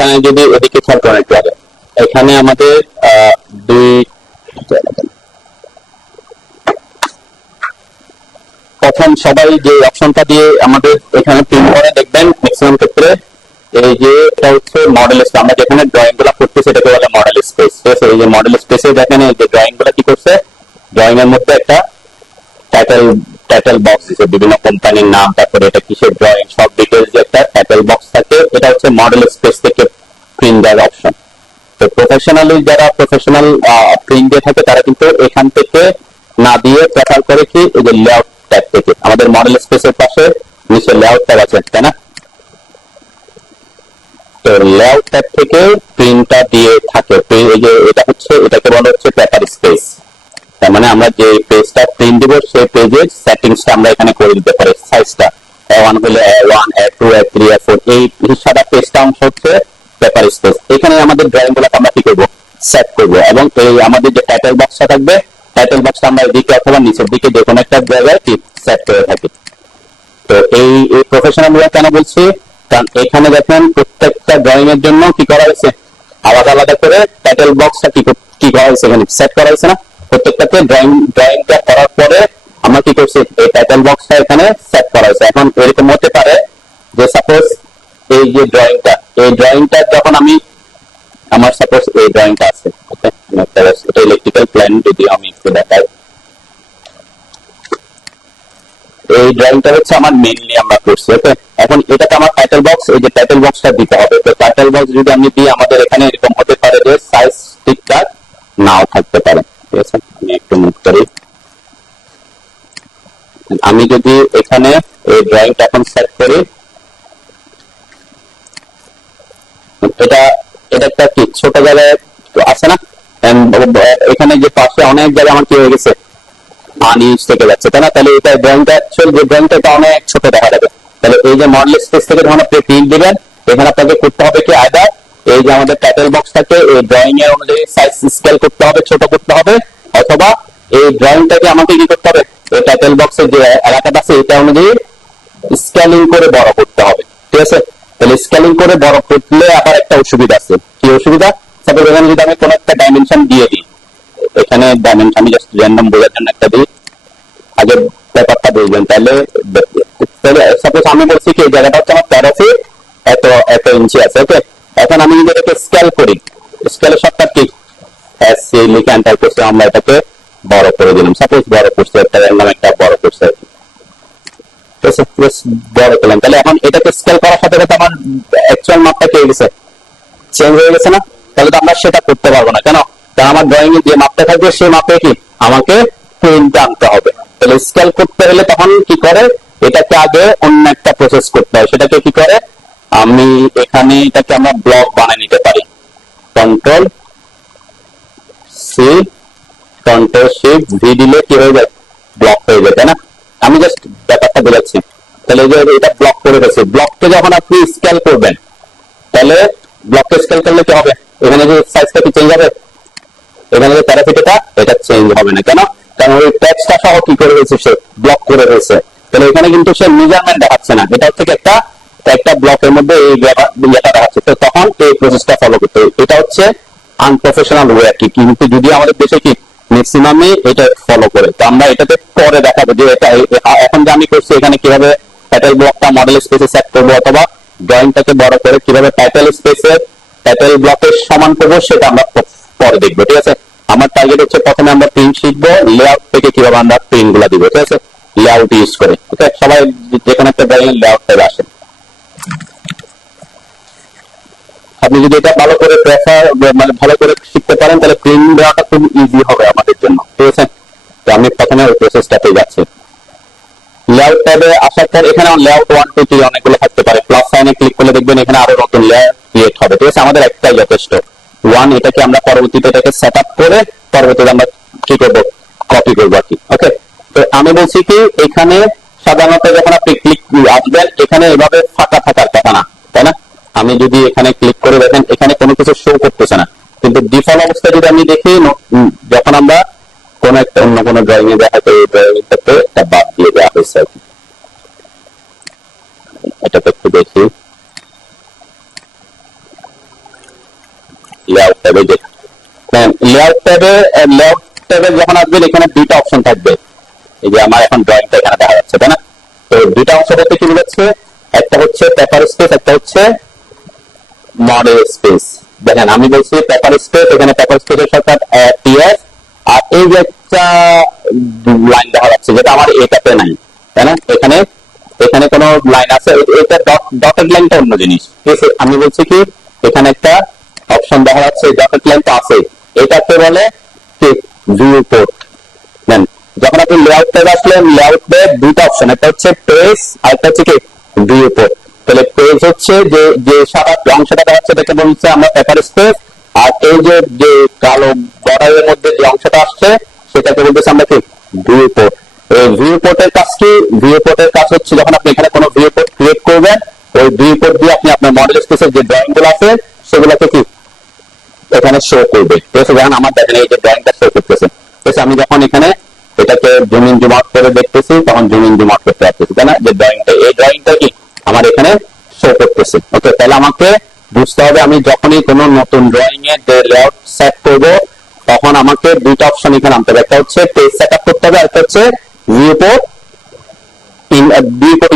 এখানে যদি এদিকে খেয়াল করেন একটু আগে, এখানে আমাদের দুই প্রথম সবাই যে অপশনটা দিয়ে আমাদের এখানে প্রিন্ট করে দেখবেন ম্যাক্সিমাম ক্ষেত্রে এই যে এটা হচ্ছে মডেল স্পেস। আমরা যেখানে ড্রয়িং গুলা করতেছি এটাকে বলে মডেল স্পেস। ঠিক আছে, এই যে মডেল স্পেসে দেখেন এই যে ড্রয়িং গুলা কি করছে, ড্রয়িং এর মধ্যে একটা টাইটেল বক্স দিচ্ছে, বিভিন্ন কোম্পানির নাম, তারপরে এটা কিসের ড্রয়িং, সব ডিটেলস যে একটা টাইটেল বক্স থাকে, এটা হচ্ছে মডেল স্পেস থেকে প্রিন্ট দেওয়ার অপশন। তো প্রফেশনালি যারা প্রফেশনাল প্রিন্ট দিয়ে থাকে তারা কিন্তু এখান থেকে না দিয়ে প্রেফার করে কি এই যে লেআউট ট্যাব থেকে। আমাদের মডেল স্পেসের পাশে নিচে লেআউট ট্যাব আছে, তাই না? তো লেআউট ট্যাব থেকে প্রিন্টটা দিয়ে থাকে। এই যে এটা হচ্ছে, এটাকে বলা হচ্ছে পেপার স্পেস। তার মানে আমরা যে পেজটা প্রিন্ট দিব সেই পেজের সেটিংসটা আমরা এখানে করে দিতে পারি। সাইজটা A1 হলে A1, A2, A3, A4, এই সাদা পেজটা অংশ হচ্ছে পেপার স্পেস। এখানে আমাদের ড্রয়িং গুলোকে আমরা কি করবো, সেট করবো। এবং এই আমাদের যে টাইটেল বক্সটা থাকবে, টাইটেল বক্সটা আমরা এদিকে অথবা নিচের দিকে যে কোনো একটা জায়গায় কি সেট করে থাকি। তো এই প্রফেশনাল ওয়ে কেন বলছি, কারণ এখানে দেখেন প্রত্যেকটা ড্রয়িং এর জন্য কি করা হয়েছে, আলাদা আলাদা করে টাইটেল বক্সটা কি করা হয়েছে, এখানে সেট করা হয়েছে না। প্রত্যেকটাকে ড্রয়িংটা করার পরে আমরা কি করছি, এই টাইটেল বক্সটা এখানে সেট করা হয়েছে। এখন এরকম হতে পারে যে সাপোজ এই যে ড্রয়িংটা যখন আমি আমার সাপোজ এই ড্রয়িংটা আছে, ওকে, এটা ইলেকট্রিক্যাল প্ল্যান যদি আমি একটু দেখাই, এই ড্রয়িংটা হচ্ছে আমার মেইনলি আমরা করছি। ওকে, এখন এটাকে আমার টাইটেল বক্স, এই যে টাইটেল বক্সটা দিতে হবে। তো টাইটেল বক্স যদি আমি দিই, আমাদের এখানে এরকম হতে পারে যে সাইজ ঠিকঠাক নাও থাকতে পারে। ঠিক আছে, আমি একটু মুভ করি। আমি যদি এখানে এই ড্রয়িংটা এখন সেট করি, এটা একটা কি ছোট জায়গায় আছে না, এখানে যে পাশে অনেক জায়গায় আমার কি হয়ে গেছে, আনইউজ থেকে যাচ্ছে, তাই না? তাহলে এটা ড্রয়িংটা অ্যাকচুয়ালি যে ড্রয়িংটা এটা অনেক ছোট দেখা যাবে। তাহলে এই যে মডেল স্পেস থেকে যখন আপনি প্রিন্ট দিবেন, এখানে আপনাকে করতে হবে কি, আইদার এই যে আমাদের টাইটেল বক্সটাকে এই ড্রয়িং এর অনুযায়ী সাইজ স্কেল করতে হবে, ছোট করতে হবে, অথবা এই ড্রয়িংটাকে আমাকে কি করতে হবে, এই টাইটেল বক্সের যে এলাকাটা আছে এটা অনুযায়ী স্কেলিং করে বড় করতে হবে। ঠিক আছে, তাহলে স্কেলিং করে বড় করলে আবার একটা অসুবিধা আছে। কি অসুবিধা? সাপোজ এখানে যদি আমি কোনো একটা ডাইমেনশন দিয়ে দিই, এখানে ডাইমেনশন আমি জাস্ট র্যান্ডম বোঝার জন্য একটা দিই, আগে ব্যাপারটা বুঝবেন। তাহলে সাপোজ আমি বলছি কি এই জায়গাটা হচ্ছে আমার 13 ফিট এত ইঞ্চি আছে। ওকে, এখন আমি যদি এটাকে স্কেল করি, স্কেলের শর্টকাট কি, এসসি লিখে এন্টার করছি, আমরা এটাকে বড় করে দিলাম। সাপোজ বড় করছে, একটা র্যান্ডম একটা বড় করছে, বড় করলাম। তাহলে এখন এটাকে স্কেল করার সাথে সাথে আমার অ্যাকচুয়াল মাপটা কি হয়ে গেছে, চেঞ্জ হয়ে গেছে না? তাহলে তো আমরা সেটা করতে পারবো না। কেন? কারণ আমার ড্রয়িং এ যে মাপটা থাকবে সেই মাপে কি আমাকে প্রিন্ট আনতে হবে। তাহলে স্কেল করতে হলে তখন কি করে, এটাকে আগে অন্য একটা প্রসেস করতে হয়। সেটাকে কি করে, আমি এখানে এটাকে আমরা ব্লক বানিয়ে নিতে পারি। Control C, control shift V দিলে কি হয়ে যায়, ব্লক হয়ে যায়, তাই না? আমি জাস্ট ব্যাপারটা বোঝাচ্ছি। তাহলে এই যে এটা ব্লক করে গেছে, ব্লককে যখন আপনি স্কেল করবেন, তাহলে ব্লককে স্কেল করলে কি হবে, এখানে যে সাইজটা কি চেঞ্জ হবে, এখানে যে 13 ফিট এটা চেঞ্জ হবে না। কেন? কারণ ওই টেক্সটটা সহ কি করে রয়েছে, সে ব্লক করে রয়েছে। তাহলে এখানে কিন্তু সে মেজারমেন্ট দেখাচ্ছে না, এটা হচ্ছে একটা ব্লকের মধ্যে এই ইয়েটা দেখাচ্ছে। তো তখন এই প্রসেসটা ফলো করতে হবে। এটা হচ্ছে আনপ্রফেশনাল ওয়ে আর কি, কিন্তু যদি আমাদের দেশে কি ম্যাক্সিমামই এটা ফলো করে। তো আমরা এটাতে পরে দেখাবো যে এটা এখন যে আমি করছি এখানে কিভাবে টাইটেল ব্লকটা মডেল স্পেসে সেট করবো, অথবা ড্রয়িংটাকে বড় করে কিভাবে টাইটেল স্পেসে টাইটেল ব্লকের সমান করবো, সেটা আমরা পরে দেখবো। ঠিক আছে, আমার টার্গেট হচ্ছে প্রথমে আমরা প্রিন্ট শিখবো, লেআউট থেকে কিভাবে আমরা প্রিন্ট গুলা দিব। ঠিক আছে, লেআউট ইউজ করে। ওকে, সবাই যেখানে একটা ড্রয়িং লেআউট থেকে আসেন। আপনি যদি এটা ভালো করে মানে ভালো করে শিখতে পারেন, তাহলে প্রিন্ট দেওয়াটা খুব ইজি হবে আমাদের জন্য। ঠিক আছে, তো আমি প্রথমে ওই প্রসেসটাতে যাচ্ছি। লেআউট ট্যাবে আসার পর এখানে লেআউট 1 2 3 অনেকগুলো থাকতে পারে। প্লাস সাইনে ক্লিক করলে দেখবেন এখানে আরো নতুন লেয়ার ক্রিয়েট হবে। ঠিক আছে, আমাদের একটাই যথেষ্ট, 1। এটাকে আমরা পরবর্তীতে এটাকে সেট আপ করে পরবর্তীতে আমরা কি করবো, কপি করবো আর কি। ওকে, তো আমি বলছি কি এখানে সাধারণত যখন আপনি ক্লিক আসবেন, এখানে এভাবে ফাঁকা থাকার কথা না, তাই না? আমি যদি এখানে ক্লিক করে দেখেন, এখানে কোনো কিছু শো করতেছে না। কিন্তু ডিফল্ট অবস্থায় যদি আমি দেখি, যখন আমরা কোন একটা অন্য কোন ড্রয়িং এ দেখা যায়, এই ড্রয়িং টাতে একটা বাদ দিয়ে দেওয়া হয়েছে আর কি। এটাকে একটু দেখি, ট্যাব, এই যে লেআউট ট্যাবে যখন আসবেন এখানে দুইটা অপশন থাকবে। এই যে আমার এখন ড্রয়িংটা এখানে দেখা যাচ্ছে, তাই না? তো দুইটা অংশ বলতে কি বোঝাচ্ছে, একটা হচ্ছে পেপার স্পেস, একটা হচ্ছে মডেল স্পেস। দেখেন আমি বলছি পেপার স্পেস, এখানে পেপার স্পেসের সাথে টিএস, আর এই যে একটা লাইন দেখা যাচ্ছে যেটা আমার এটাতে নাই, তাই না? এখানে এখানে কোনো লাইন আছে, এটা ডটেড লাইনটা অন্য জিনিস, ঠিক আছে? আমি বলছি কি এখানে একটা অপশন দেখা যাচ্ছে, ডটেড লাইনটা আছে, এটাকে বলে কি ভিউ পোর্ট। দেন যখন আপনি লেআউট ট্যাবে আসলেন, লেআউট ট্যাবে দুইটা অপশন, একটা হচ্ছে পেজ আর একটা হচ্ছে কি ভিউ পোর্ট। তাহলে পেজ হচ্ছে যে যে সাদা অংশটা দেখা যাচ্ছে এটাকে বলছে আমরা পেপার স্পেস, আর এই যে যে কালো বর্ডারের মধ্যে যে অংশটা আসছে সেটাকে বলতেছি আমরা কি ভিউ পোর্ট। এই ভিউ পোর্টের কাজ কি? ভিউ পোর্টের কাজ হচ্ছে যখন আপনি এখানে কোনো ভিউ পোর্ট ক্রিয়েট করবেন, ওই ভিউ পোর্ট দিয়ে আপনি আপনার মডেল স্পেসের যে ড্রয়িং গুলো আছে সেগুলোকে কি এখানে শো করবে, ঠিক আছে? যেমন আমার দেখেন এই যে ড্রয়িংটা শো করতেছে, ঠিক আছে? আমি যখন এখানে এটাকে জুম ইন জুম আউট করে দেখতেছি তখন জুম ইন জুম আউট করতে পারতেছি, তাই না? যে ড্রয়িংটা, এই ড্রয়িংটা কি আমার এখানে শো করতেছে। ওকে, তাহলে আমাকে বুঝতে হবে আমি যখনই কোনো নতুন ড্রয়িং এর যে লেআউট সেট করব তখন আমাকে দুইটা অপশন এখানে আনতে হবে, একটা হচ্ছে পেজ সেট আপ করতে হবে, আর একটা হচ্ছে ভিউ পোর্ট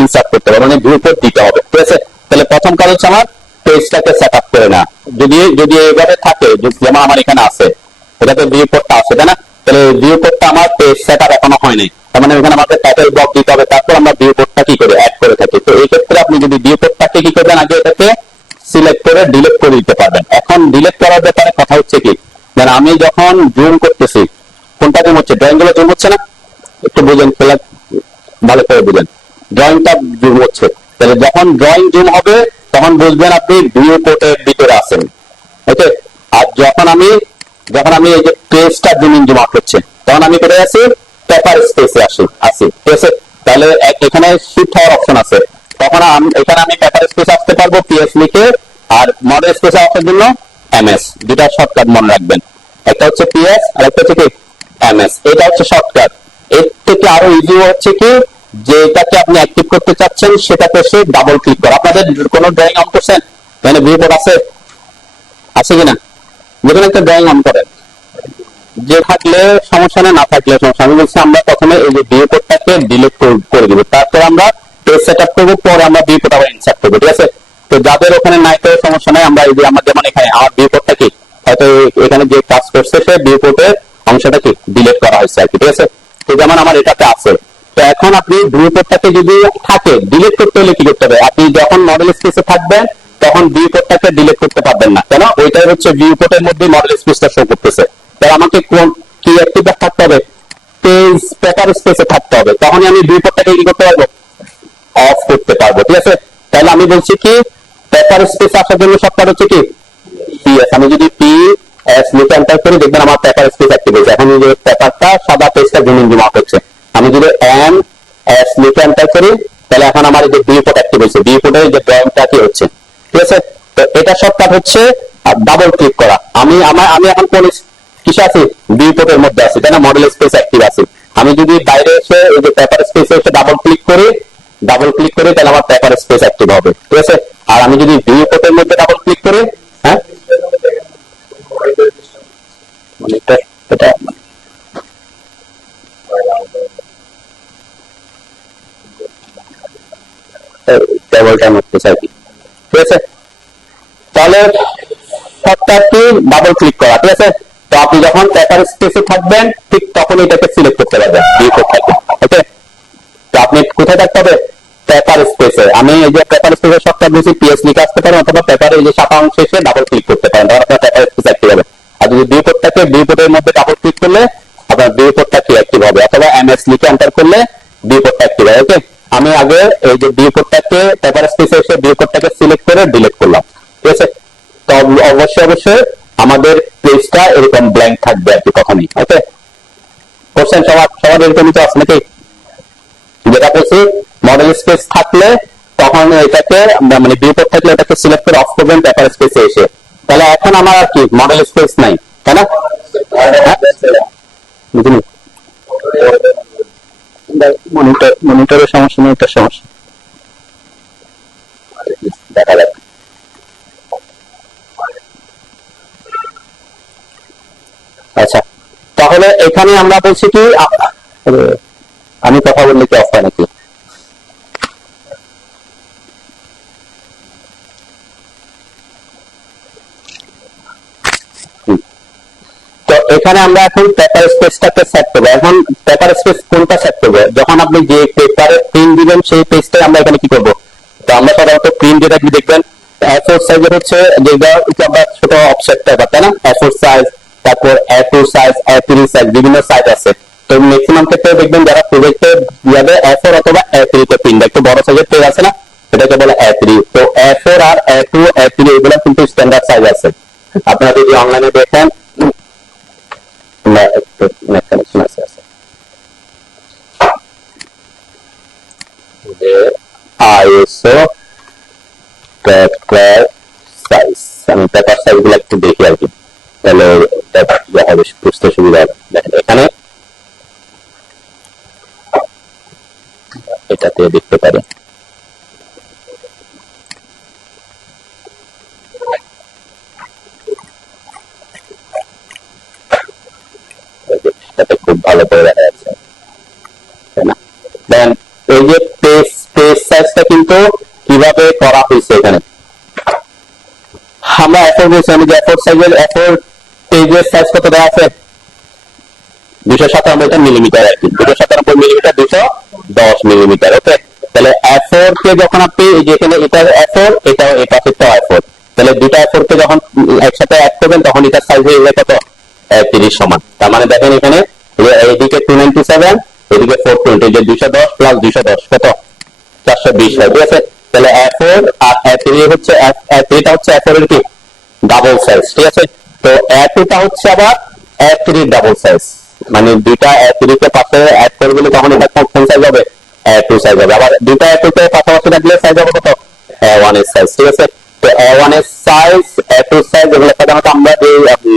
ইনসার্ট করতে হবে, মানে ভিউ পোর্ট দিতে হবে, ঠিক আছে? তাহলে প্রথম কাজ হচ্ছে আমার পেজটাকে সেট আপ করে না, যদি যদি এইভাবে থাকে যেমন আমার এখানে আছে, এটাতে ভিউ পোর্টটা আছে, তাই না? তাহলে ভিউ পোর্টটা আমার পেজ সেট আপ এখনো হয় নাই, তার মানে এখানে আমাদের টাইটেল ব্লক দিতে হবে, তারপর আমরা ভিউ পোর্টটা কি করে অ্যাড করে থাকি। তো এই ক্ষেত্রে আপনি যদি ভিউ পোর্টটাকে কি করবেন, আগে এটাকে সিলেক্ট করে ডিলিট করে দিতে পারবেন। এখন ডিলিট করার ব্যাপারে কথা হচ্ছে কি, মানে আমি যখন জুম করতেছি, কোনটা জুম হচ্ছে, ড্রয়িং গুলো জুম হচ্ছে না? একটু বুঝেন, খেলা ভালো করে বুঝেন, ড্রয়িংটা জুম হচ্ছে, তাহলে যখন ড্রয়িং জুম হবে তখন বুঝবেন আপনি ভিউ পোর্টের ভিতরে আছেন, ওকে? আর যখন আমি এই যে পেজটা জুম ইন জুম আউট হচ্ছে তখন আমি কোথায় আছি, পেপার স্পেসে আছি, ঠিক আছে? তাহলে এখানে শিফট হওয়ার অপশন আছে, তখন এখানে আমি পেপার স্পেস আসতে পারবো পিএস লিখে, আর মডেল স্পেসে আসার জন্য এমএস, দুটা শর্টকাট মনে রাখবেন, একটা হচ্ছে পিএস আর একটা হচ্ছে কি এমএস, এটা হচ্ছে শর্টকাট। এর থেকে আরো ইজি হচ্ছে কি, যেটাকে আপনি অ্যাক্টিভ করতে চাচ্ছেন সেটাতে সে ডাবল ক্লিক করে। আপনাদের কোনো ড্রয়িং অন করছেন, মানে ভিউ পোর্ট আছে কিনা? যেখানে একটা ড্রয়িং অন করেন, যে থাকলে সমস্যা নেই, না থাকলে সমস্যা। আমি বলছি আমরা প্রথমে এই যে ভিউ পোর্টটাকে ডিলিট করে দিব, তারপর আমরা পেজ সেট আপ করবো, পরে আমরা ভিউ পোর্ট আবার ইনসার্ট করবো, ঠিক আছে? তো যাদের ওখানে নাই তো সমস্যা নাই, আমরা এই যে আমার যেমন এখানে আমার ভিউ পোর্টটা কি হয়তো এখানে যে কাজ করছে সে ভিউ পোর্টের অংশটা কি ডিলিট করা হয়েছে আর কি, ঠিক আছে? তো যেমন আমার এটাতে আছে, তো এখন আপনি ভিউ পোর্টটাকে যদি থাকে ডিলিট করতে হলে কি করতে হবে, আপনি যখন মডেল স্পেসে থাকবেন তখন ভিউ পোর্টটাকে ডিলিট করতে পারবেন না, কেন? ওইটাই হচ্ছে ভিউ পোর্টের মধ্যে মডেল স্পেসটা শো করতেছে। তাহলে আমাকে কোন কি অ্যাক্টিভ থাকতে হবে, পেজ পেপার স্পেসে থাকতে হবে, তখনই আমি ভিউ পোর্টটাকে কি করতে পারবো, অফ করতে পারবো, ঠিক আছে? তাহলে আমি বলছি কি পেপার স্পেসে আসার জন্য শর্টকাট হচ্ছে কি পিএস। আমি যদি পি এস লিখে এন্টার করি দেখবেন আমার পেপার স্পেস অ্যাক্টিভ হয়েছে, এখন এই যে পেপারটা সাদা পেজটা জুম ইন জুম আউট হচ্ছে। আমি যদি এম এস লিখে এন্টার করি তাহলে এখন আমার এই যে ভিউ পোর্ট অ্যাক্টিভ হয়েছে, ভিউ পোর্টের যে ড্রয়িংটা কি হচ্ছে, ঠিক আছে? তো এটা শর্টকাট হচ্ছে ডাবল ক্লিক করা। আমি এখন কোন কিসে আছি, ভিউ পোর্টের মধ্যে আছি, তাই না? মডেল স্পেস অ্যাক্টিভ আছে। আমি যদি বাইরে এসে এই যে পেপার স্পেসে এসে ডাবল ক্লিক করি তাহলে আমার পেপার স্পেস অ্যাক্টিভ হবে, ঠিক আছে? আর আমি যদি ভিউ পোর্টের মধ্যে ডাবল ক্লিক করি, হ্যাঁ এটা কেবলটা নড়তেছে আর কি, ঠিক আছে? তাহলে শর্টকাট কি ডাবল ক্লিক করা, ঠিক আছে? তো আপনি যখন পেপার স্পেসে থাকবেন ঠিক তখন এটাকে সিলেক্ট করতে পারবেন ভিউ পোর্ট থেকে, ওকে? তো আপনি কোথায় থাকতে হবে, পেপার স্পেসে। আমি এই যে পেপার স্পেসের শর্টকাট দিয়েছি, পিএস লিখে আসতে পারেন, অথবা পেপারে এই যে সাদা অংশ এসে ডাবল ক্লিক করতে পারেন, তখন আপনার পেপার স্পেস অ্যাক্টিভ হবে। আর যদি ভিউ পোর্ট থাকে ভিউ পোর্টের মধ্যে ডাবল ক্লিক করলে আপনার ভিউ পোর্টটা কি অ্যাক্টিভ হবে, অথবা এমএস লিখে এন্টার করলে ভিউ পোর্টটা অ্যাক্টিভ হবে, ওকে? আমি আগে এই যে ভিউ পোর্টটাকে পেপার স্পেসে এসে ভিউ পোর্টটাকে সিলেক্ট করে ডিলিট করলাম, ঠিক আছে? তো অবশ্যই আমাদের পেজটা এরকম ব্ল্যাঙ্ক থাকবে আর কি কখনই, ওকে? কোশ্চেন সবার এরকমই তো আছে নাকি? যেটা বলছি মডেল স্পেস থাকলে তখন এটাকে মানে ভিউ পোর্ট থাকলে এটাকে সিলেক্ট করে অফ করবেন পেপার স্পেসে এসে, তাহলে এখন আমার আর কি মডেল স্পেস নাই, তাই না? বুঝলি মনিটরের সমস্যা নেই, একটা সমস্যা দেখা যাচ্ছে। তাহলে এখানে আমরা বলছি কি, আমি কথা বললে কি অফ হয় নাকি? তো এখানে আমরা এখন পেপার স্পেসটাকে সেট করবো। এখন পেপার স্পেস কোনটা সেট করবো? যখন আপনি যে পেপারে প্রিন্ট দিবেন সেই পেজটাই আমরা এখানে কি করবো? তো আমরা সাধারণত প্রিন্ট যেটা কি দেখবেন A4 সাইজের হচ্ছে, যেটা আমরা ছোট অফসেট পেপার, তাই না? A4 সাইজ, তারপর A2 সাইজ, A3 সাইজ, বিভিন্ন সাইজ আছে। তো ম্যাক্সিমাম ক্ষেত্রে দেখবেন যারা প্রজেক্টে যাবে A4 অথবা A3 তে প্রিন্ট, একটু বড় সাইজের পেজ আছে না, এটাকে বলে A3। তো A4 আর A2 A3 এগুলো কিন্তু স্ট্যান্ডার্ড সাইজ আছে। আপনারা যদি অনলাইনে দেখেন কানেকশন আছে যে ISO পেপার সাইজ, আমি পেপার সাইজ গুলো একটু দেখি আর কি, তাহলে হবে বুঝতে সুবিধা হবে। দেখেন এখানে এটাতে দেখতে পারি এটাতে খুব ভালো করে দেখা যাচ্ছে, তাই না? দেন এই যে পেজ সাইজটা কিন্তু কিভাবে করা হয়েছে, এখানে আমরা A4 বলছি, আমি যে A4 সাইজের A4 পেজের সাইজ কত দেওয়া আছে? 297 মিলিমিটার আর কি, 297 মিলিমিটার, 210 মিলিমিটার। ওকে, তাহলে A4 কে যখন আপনি যেখানে এটা A4, এটাও এটা হচ্ছে A4, তাহলে দুটা A4 কে যখন একসাথে অ্যাড করবেন তখন এটার সাইজ হয়ে যায় কত? 30 সমান। তার মানে দেখেন এখানে এইদিকে 297, এদিকে 420, যে 210 প্লাস 210 কত? 420 হয়, ঠিক আছে? তাহলে A4 আর A3 হচ্ছে, A3 টা হচ্ছে A4 এর কি ডাবল সাইজ, ঠিক আছে? তো A2 টা হচ্ছে আবার A3 ডাবল সাইজ, মানে দুইটা A3 কে পাশে অ্যাড করে দিলে তখন এটা কোন সাইজ হবে? A2 সাইজ হবে। আবার দুইটা A2 কে পাশাপাশি রাখলে সাইজ হবে কত? A1 এর সাইজ, ঠিক আছে? তো A1 এর সাইজ, A2 সাইজ, এগুলো সাধারণত আমরা যে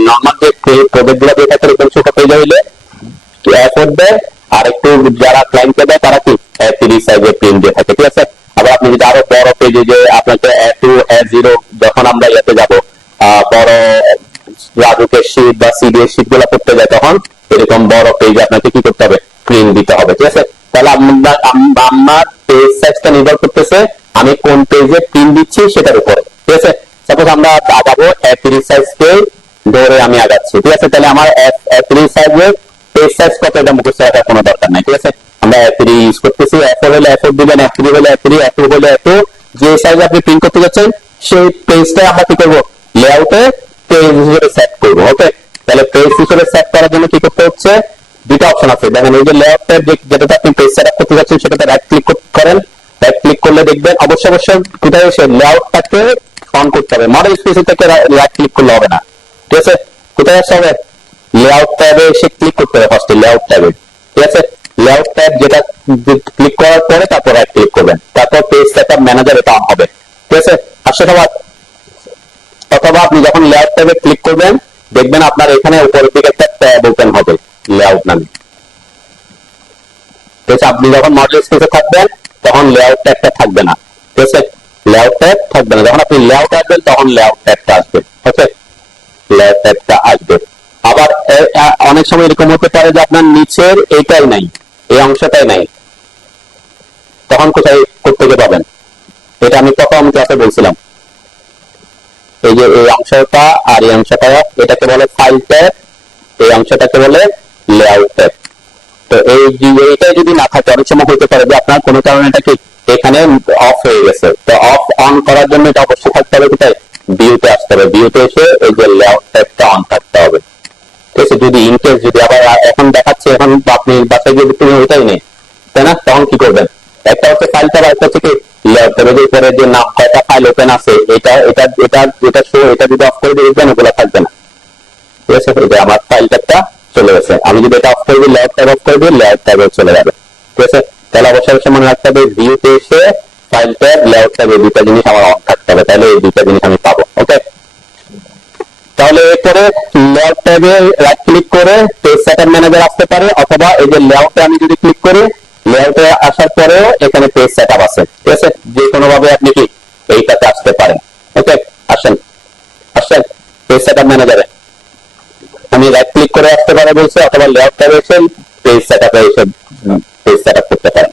নরমাল যে প্রজেক্ট গুলো দিয়ে থাকি এরকম ছোট পেজ হইলে A4 দেয়, আর একটু যারা ক্লায়েন্টকে দেয় তারা কি A3 সাইজের প্রিন্ট দিয়ে থাকে, ঠিক আছে? আবার আপনি যদি আরো বড় পেজে যে আপনাকে A2 A0 যখন আমরা ইয়েতে যাবো বড় রাজুকের শীট বা সিডি এর শীট গুলা করতে যায়, তখন এরকম বড় পেজে আপনাকে কি করতে হবে? প্রিন্ট দিতে হবে, ঠিক আছে? তাহলে আমার পেজ সাইজটা নির্ভর করতেছে আমি কোন পেজে প্রিন্ট দিচ্ছি সেটার উপরে, ঠিক আছে? সাপোজ আমরা আগাবো A3 সাইজকে ধরে আমি আগাচ্ছি, ঠিক আছে? তাহলে আমার A3 সাইজের পেজ সাইজ কত এটা মুখস্থ রাখার কোনো দরকার নাই, ঠিক আছে? আমরা A3 ইউজ করতেছি, A4 হলে A4 দিবেন, A3 হলে A3, A2 হলে A2, যে সাইজ আপনি প্রিন্ট করতে যাচ্ছেন সেই পেজটা আমরা কি করবো? লেআউটে পেজ হিসেবে সেট করবো। ওকে, তাহলে পেজ হিসেবে সেট করার জন্য কি করতে হচ্ছে? দুটো অপশন আছে। দেখেন এই যে লেআউট ট্যাব, যেটাতে আপনি পেজ সেটআপ করতে যাচ্ছেন সেটাতে রাইট ক্লিক করেন। রাইট ক্লিক করলে দেখবেন অবশ্যই কোথায় এসে লেআউটটাকে অন করতে হবে। মডেল স্পেস থেকে রাইট ক্লিক করলে হবে না, ঠিক আছে? কোথায় আসতে হবে? লেআউট ট্যাবে এসে ক্লিক করতে হবে ফার্স্টে, লেআউট ট্যাবে, ঠিক আছে? লেআউট ট্যাব যেটা ক্লিক করার পরে তারপর রাইট ক্লিক করবেন, তারপর পেজ সেটআপ ম্যানেজার এটা অন হবে, ঠিক আছে? আর সেটা অথবা আপনি যখন লেআউট ট্যাবে ক্লিক করবেন দেখবেন আপনার এখানে উপরের দিকে একটা ট্যাব ওপেন হবে লেআউট নামে, ঠিক আছে? আপনি যখন মডেল স্পেসে থাকবেন তখন লেআউট ট্যাবটা থাকবে না, ঠিক আছে? লেআউট ট্যাব থাকবে না, যখন আপনি লেআউট আসবেন তখন লেআউট ট্যাবটা আসবে, ওকে? লেআউট ট্যাবটা আসবে। আবার অনেক সময় এরকম হতে পারে যে আপনার নিচের এইটাই নাই, এই অংশটাই নাই, তখন কোথায় করতে পাবেন? এটা আমি প্রথম ক্লাসে বলছিলাম, এই যে এই অংশটা আর এই অংশটা, এটাকে বলে ফাইল ট্যাব, এই অংশটাকে বলে লেআউট ট্যাব। তো এইটাই যদি না থাকে অনেক সময় হতে পারে যে আপনার কোনো কারণে এটা কি এখানে অফ হয়ে গেছে, তো অফ অন করার জন্য এটা অবশ্যই থাকতে হবে কোথায়? ভিউতে আসতে হবে, ভিউতে এসে এই যে লেআউট ট্যাবটা অন থাকতে হবে, ঠিক আছে? যদি ইনকেস যদি আবার এখন দেখাচ্ছে এখন আপনি বাসায় গিয়ে তুমি ওইটাই নেই, তাই না? তখন কি করবেন? একটা হচ্ছে ফাইল ট্যাব, একটা হচ্ছে কি লেআউট ট্যাব। এর উপরে যে নাম কয়টা ফাইল ওপেন আছে এটা এটা এটা এটা শো, এটা যদি অফ করে দিয়ে দেন ওগুলো থাকবে না, ঠিক আছে? এই যে আমার ফাইল ট্যাবটা চলে গেছে, আমি যদি এটা অফ করে দিই, লেআউট ট্যাব অফ করে দিই, লেআউট ট্যাবে চলে যাবে, ঠিক আছে? তাহলে অবশ্যই মনে রাখতে হবে ভিউতে এসে ফাইল ট্যাব, লেআউট ট্যাব, এই দুটা জিনিস আমার অন থাকতে হবে, তাহলে এই দুটা জিনিস আমি পাবো, ওকে? তাহলে এরপরে লেআউট ট্যাবে রাইট ক্লিক করে পেজ সেটআপ ম্যানেজার আসতে পারে, অথবা এই যে লেআউটে আমি যদি ক্লিক করি, লেআউটে আসার পরেও এখানে পেজ সেটআপ আছে, ঠিক আছে? যে কোনো ভাবে আপনি কি এইটাতে আসতে পারেন, ওকে? আসেন পেজ সেটআপ ম্যানেজারে আমি রাইট ক্লিক করে আসতে পারে বলছে, অথবা লেআউট ট্যাবে এসে পেজ সেটআপে এসে পেজ সেটআপ করতে পারেন।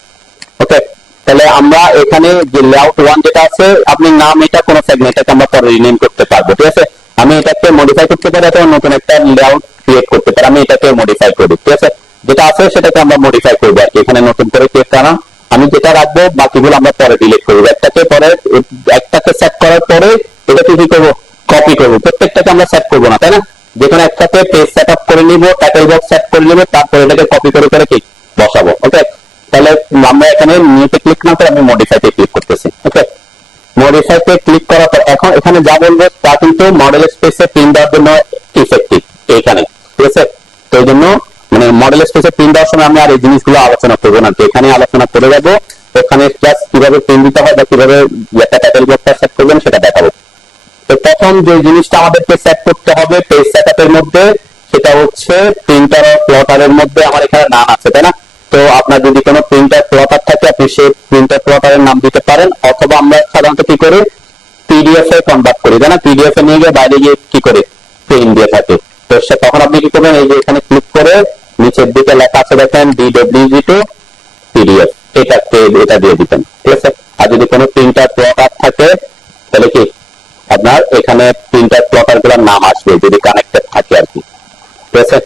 ওকে, তাহলে আমরা এখানে যে লেআউট 1 যেটা আছে, আপনি নাম এটা কোনো সেগমেন্ট, এটাকে আমরা পরে রিনেম করতে পারবো, ঠিক আছে। আমি এটাকে মডিফাই করতে পারি অথবা নতুন একটা লেআউট ক্রিয়েট করতে পারি, আমি এটাকে মডিফাই করি, ঠিক আছে। যেটা আছে সেটাকে আমরা মডিফাই করবো আর কি, এখানে নতুন করে ক্রিয়েট করা। আমি যেটা রাখবো বাকিগুলো আমরা পরে ডিলিট করবো। একটাকে সেট করার পরে এটাকে কি করবো, কপি করবো। প্রত্যেকটাকে আমরা সেট করবো না, তাই না। যেখানে একটাকে পেজ সেট আপ করে নিবো, টাইটেল বক্স সেট করে নিবো, তারপর এটাকে কপি করে করে কি বসাবো। ওকে, তাহলে আমরা এখানে নিউতে ক্লিক না করে আমি মডিফাইতে ক্লিক করতেছি। ওকে, মডিফাইতে ক্লিক করার পর এখন এখানে যা বলবো তা কিন্তু মডেল স্পেসে প্রিন্ট দেওয়ার জন্য ইফেক্টিভ এখানে, ঠিক আছে। তো এই জন্য মানে মডেল স্পেসে প্রিন্ট দেওয়ার সময় আমি আর এই জিনিসগুলো আলোচনা করবো না, তো এখানে আলোচনা করে যাবো। ওখানে জাস্ট কিভাবে প্রিন্ট দিতে হয় বা কিভাবে একটা টাইটেল বক্সটা সেট করবেন সেটা দেখাবো। তো প্রথম যে জিনিসটা আমাদেরকে সেট করতে হবে পেজ সেটআপের মধ্যে, সেটা হচ্ছে প্রিন্টার ও প্লটারের মধ্যে আমার এখানে নাম আছে, তাই না। তো আপনার যদি কোনো প্রিন্টার প্লটার থাকে আপনি সেই প্রিন্টার প্লটারের নাম দিতে পারেন, অথবা আমরা সাধারণত কি করি পিডিএফ এ কনভার্ট করি, তাই না। পিডিএফ এ নিয়ে গিয়ে বাইরে গিয়ে কি করে প্রিন্ট দিয়ে থাকে। তো তখন আপনি কি করবেন, এই যে এখানে ক্লিক করে নিচের দিকে লেখা আছে দেখেন DWG টু পিডিএফ, এটা দিয়ে দিবেন, ঠিক আছে। আর যদি কোনো প্রিন্টার প্লটার থাকে তাহলে কি আপনার এখানে প্রিন্টার প্লটার গুলোর নাম আসবে যদি কানেক্টেড থাকে আর কি, ঠিক আছে।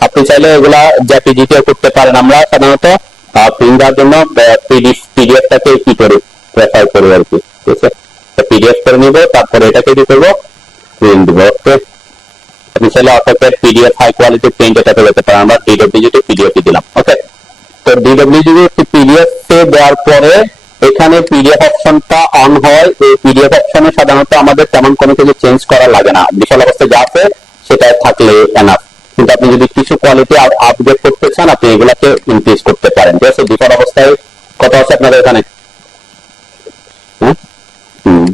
আপনি চাইলে এগুলা জেপিজিতেও করতে পারেন। আমরা সাধারণত প্রিন্টার জন্য পিডিএফটাকে কি করি প্রেফার করি আর কি, ঠিক আছে। তো পিডিএফ করে নিব, তারপরে এটাকে কি করবো প্রিন্ট দিব। ওকে, আপনি চাইলে AutoCAD PDF high quality print এটাতে যেতে পারেন। আমরা DWG টু পিডিএফ দিলাম। ওকে, তো DWG টু পিডিএফ দেওয়ার পরে এখানে পিডিএফ অপশনটা অন হয়। এই পিডিএফ অপশনে সাধারণত আমাদের তেমন কোনো কিছু চেঞ্জ করা লাগে না, ডিফল্ট অবস্থায় যা আছে সেটা থাকলে এনাফ। কিন্তু আপনি যদি কিছু কোয়ালিটি আপডেট করতে চান আপনি এগুলাকে ইনক্রিজ করতে পারেন, ঠিক আছে। ডিফল্ট অবস্থায় কত আছে আপনাদের এখানে,